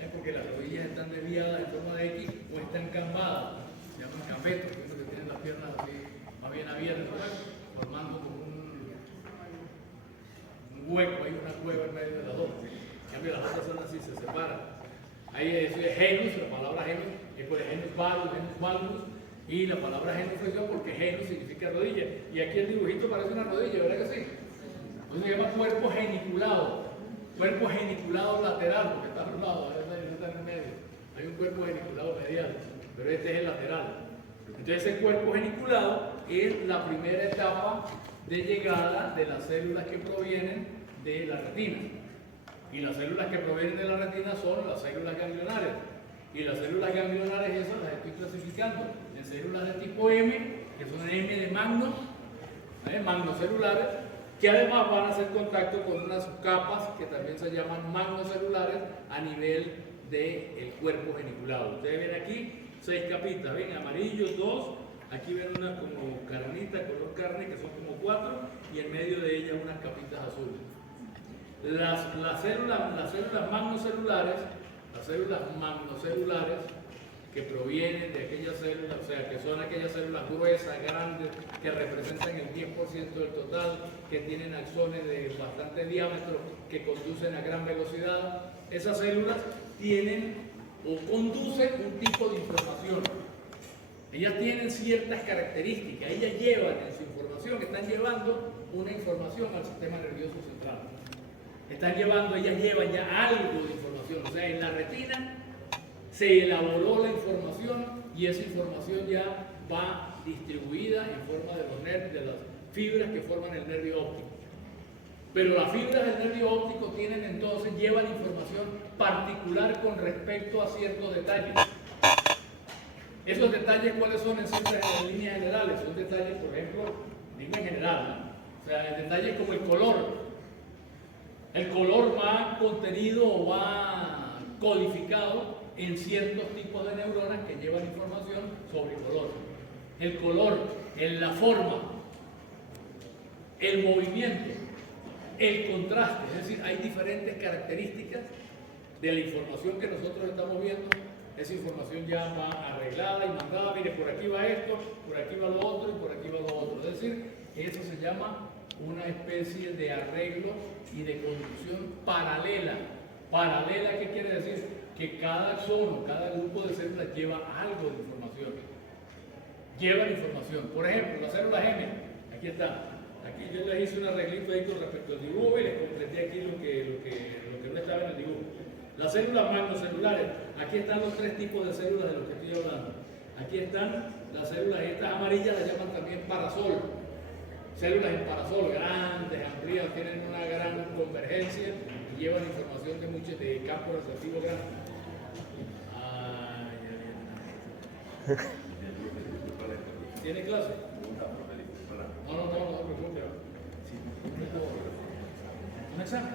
Es porque las rodillas están desviadas en forma de X o están cambadas. Se llaman cambetos, que es lo que tienen las piernas así, más bien abiertas, formando como un hueco, hay una cueva en medio de las dos. En cambio, las otras son así, se separan. Ahí es genus, la palabra genus es por el genus valgus, y la palabra genuflexión porque genus significa rodilla. Y aquí el dibujito parece una rodilla, ¿verdad que sí? Entonces se llama cuerpo geniculado lateral, porque está a un lado, no está en el medio. Hay un cuerpo geniculado medial, pero este es el lateral. Entonces ese cuerpo geniculado es la primera etapa de llegada de las células que provienen de la retina. Y las células que provienen de la retina son las células ganglionares. Y las células ganglionares esas las estoy clasificando en células de tipo M, que son M de magno, magnocelulares, que además van a hacer contacto con unas capas que también se llaman magnocelulares a nivel del cuerpo geniculado. Ustedes ven aquí 6 capitas, ven amarillos 2, aquí ven unas como carnita, color carne, que son como 4, y en medio de ellas unas capitas azules. Las células magnocelulares que provienen de aquellas células, o sea, que son aquellas células gruesas, grandes, que representan el 10% del total, que tienen axones de bastante diámetro, que conducen a gran velocidad, esas células tienen o conducen un tipo de información. Ellas tienen ciertas características, ellas llevan en su información, están llevando una información al sistema nervioso central. Ellas llevan ya algo de información, o sea, en la retina se elaboró la información y esa información ya va distribuida en forma de los nervios, de las fibras que forman el nervio óptico. Pero las fibras del nervio óptico llevan información particular con respecto a ciertos detalles. Esos detalles, ¿cuáles son en líneas generales? Son detalles, por ejemplo, digo en general, ¿no? O sea, detalles como el color. El color va contenido o va codificado en ciertos tipos de neuronas que llevan información sobre el color. El color, la forma, el movimiento, el contraste, es decir, hay diferentes características de la información que nosotros estamos viendo. Esa información ya va arreglada y mandada, mire, por aquí va esto, por aquí va lo otro y por aquí va lo otro. Es decir, eso se llama una especie de arreglo y de conducción paralela. ¿Paralela qué quiere decir? Que cada axón, cada grupo de células lleva algo de información. Llevan información. Por ejemplo, las células M, aquí están. Aquí yo les hice un arreglito ahí con respecto al dibujo y les completé aquí lo que no estaba en el dibujo. Las células magnocelulares, aquí están los 3 tipos de células de los que estoy hablando. Aquí están las células, estas amarillas las llaman también parasol. Células en parasol, grandes, amplias, tienen una gran convergencia y llevan información de campo receptivo grande. ¿Tiene clase? No, no te preocupes. ¿Un examen?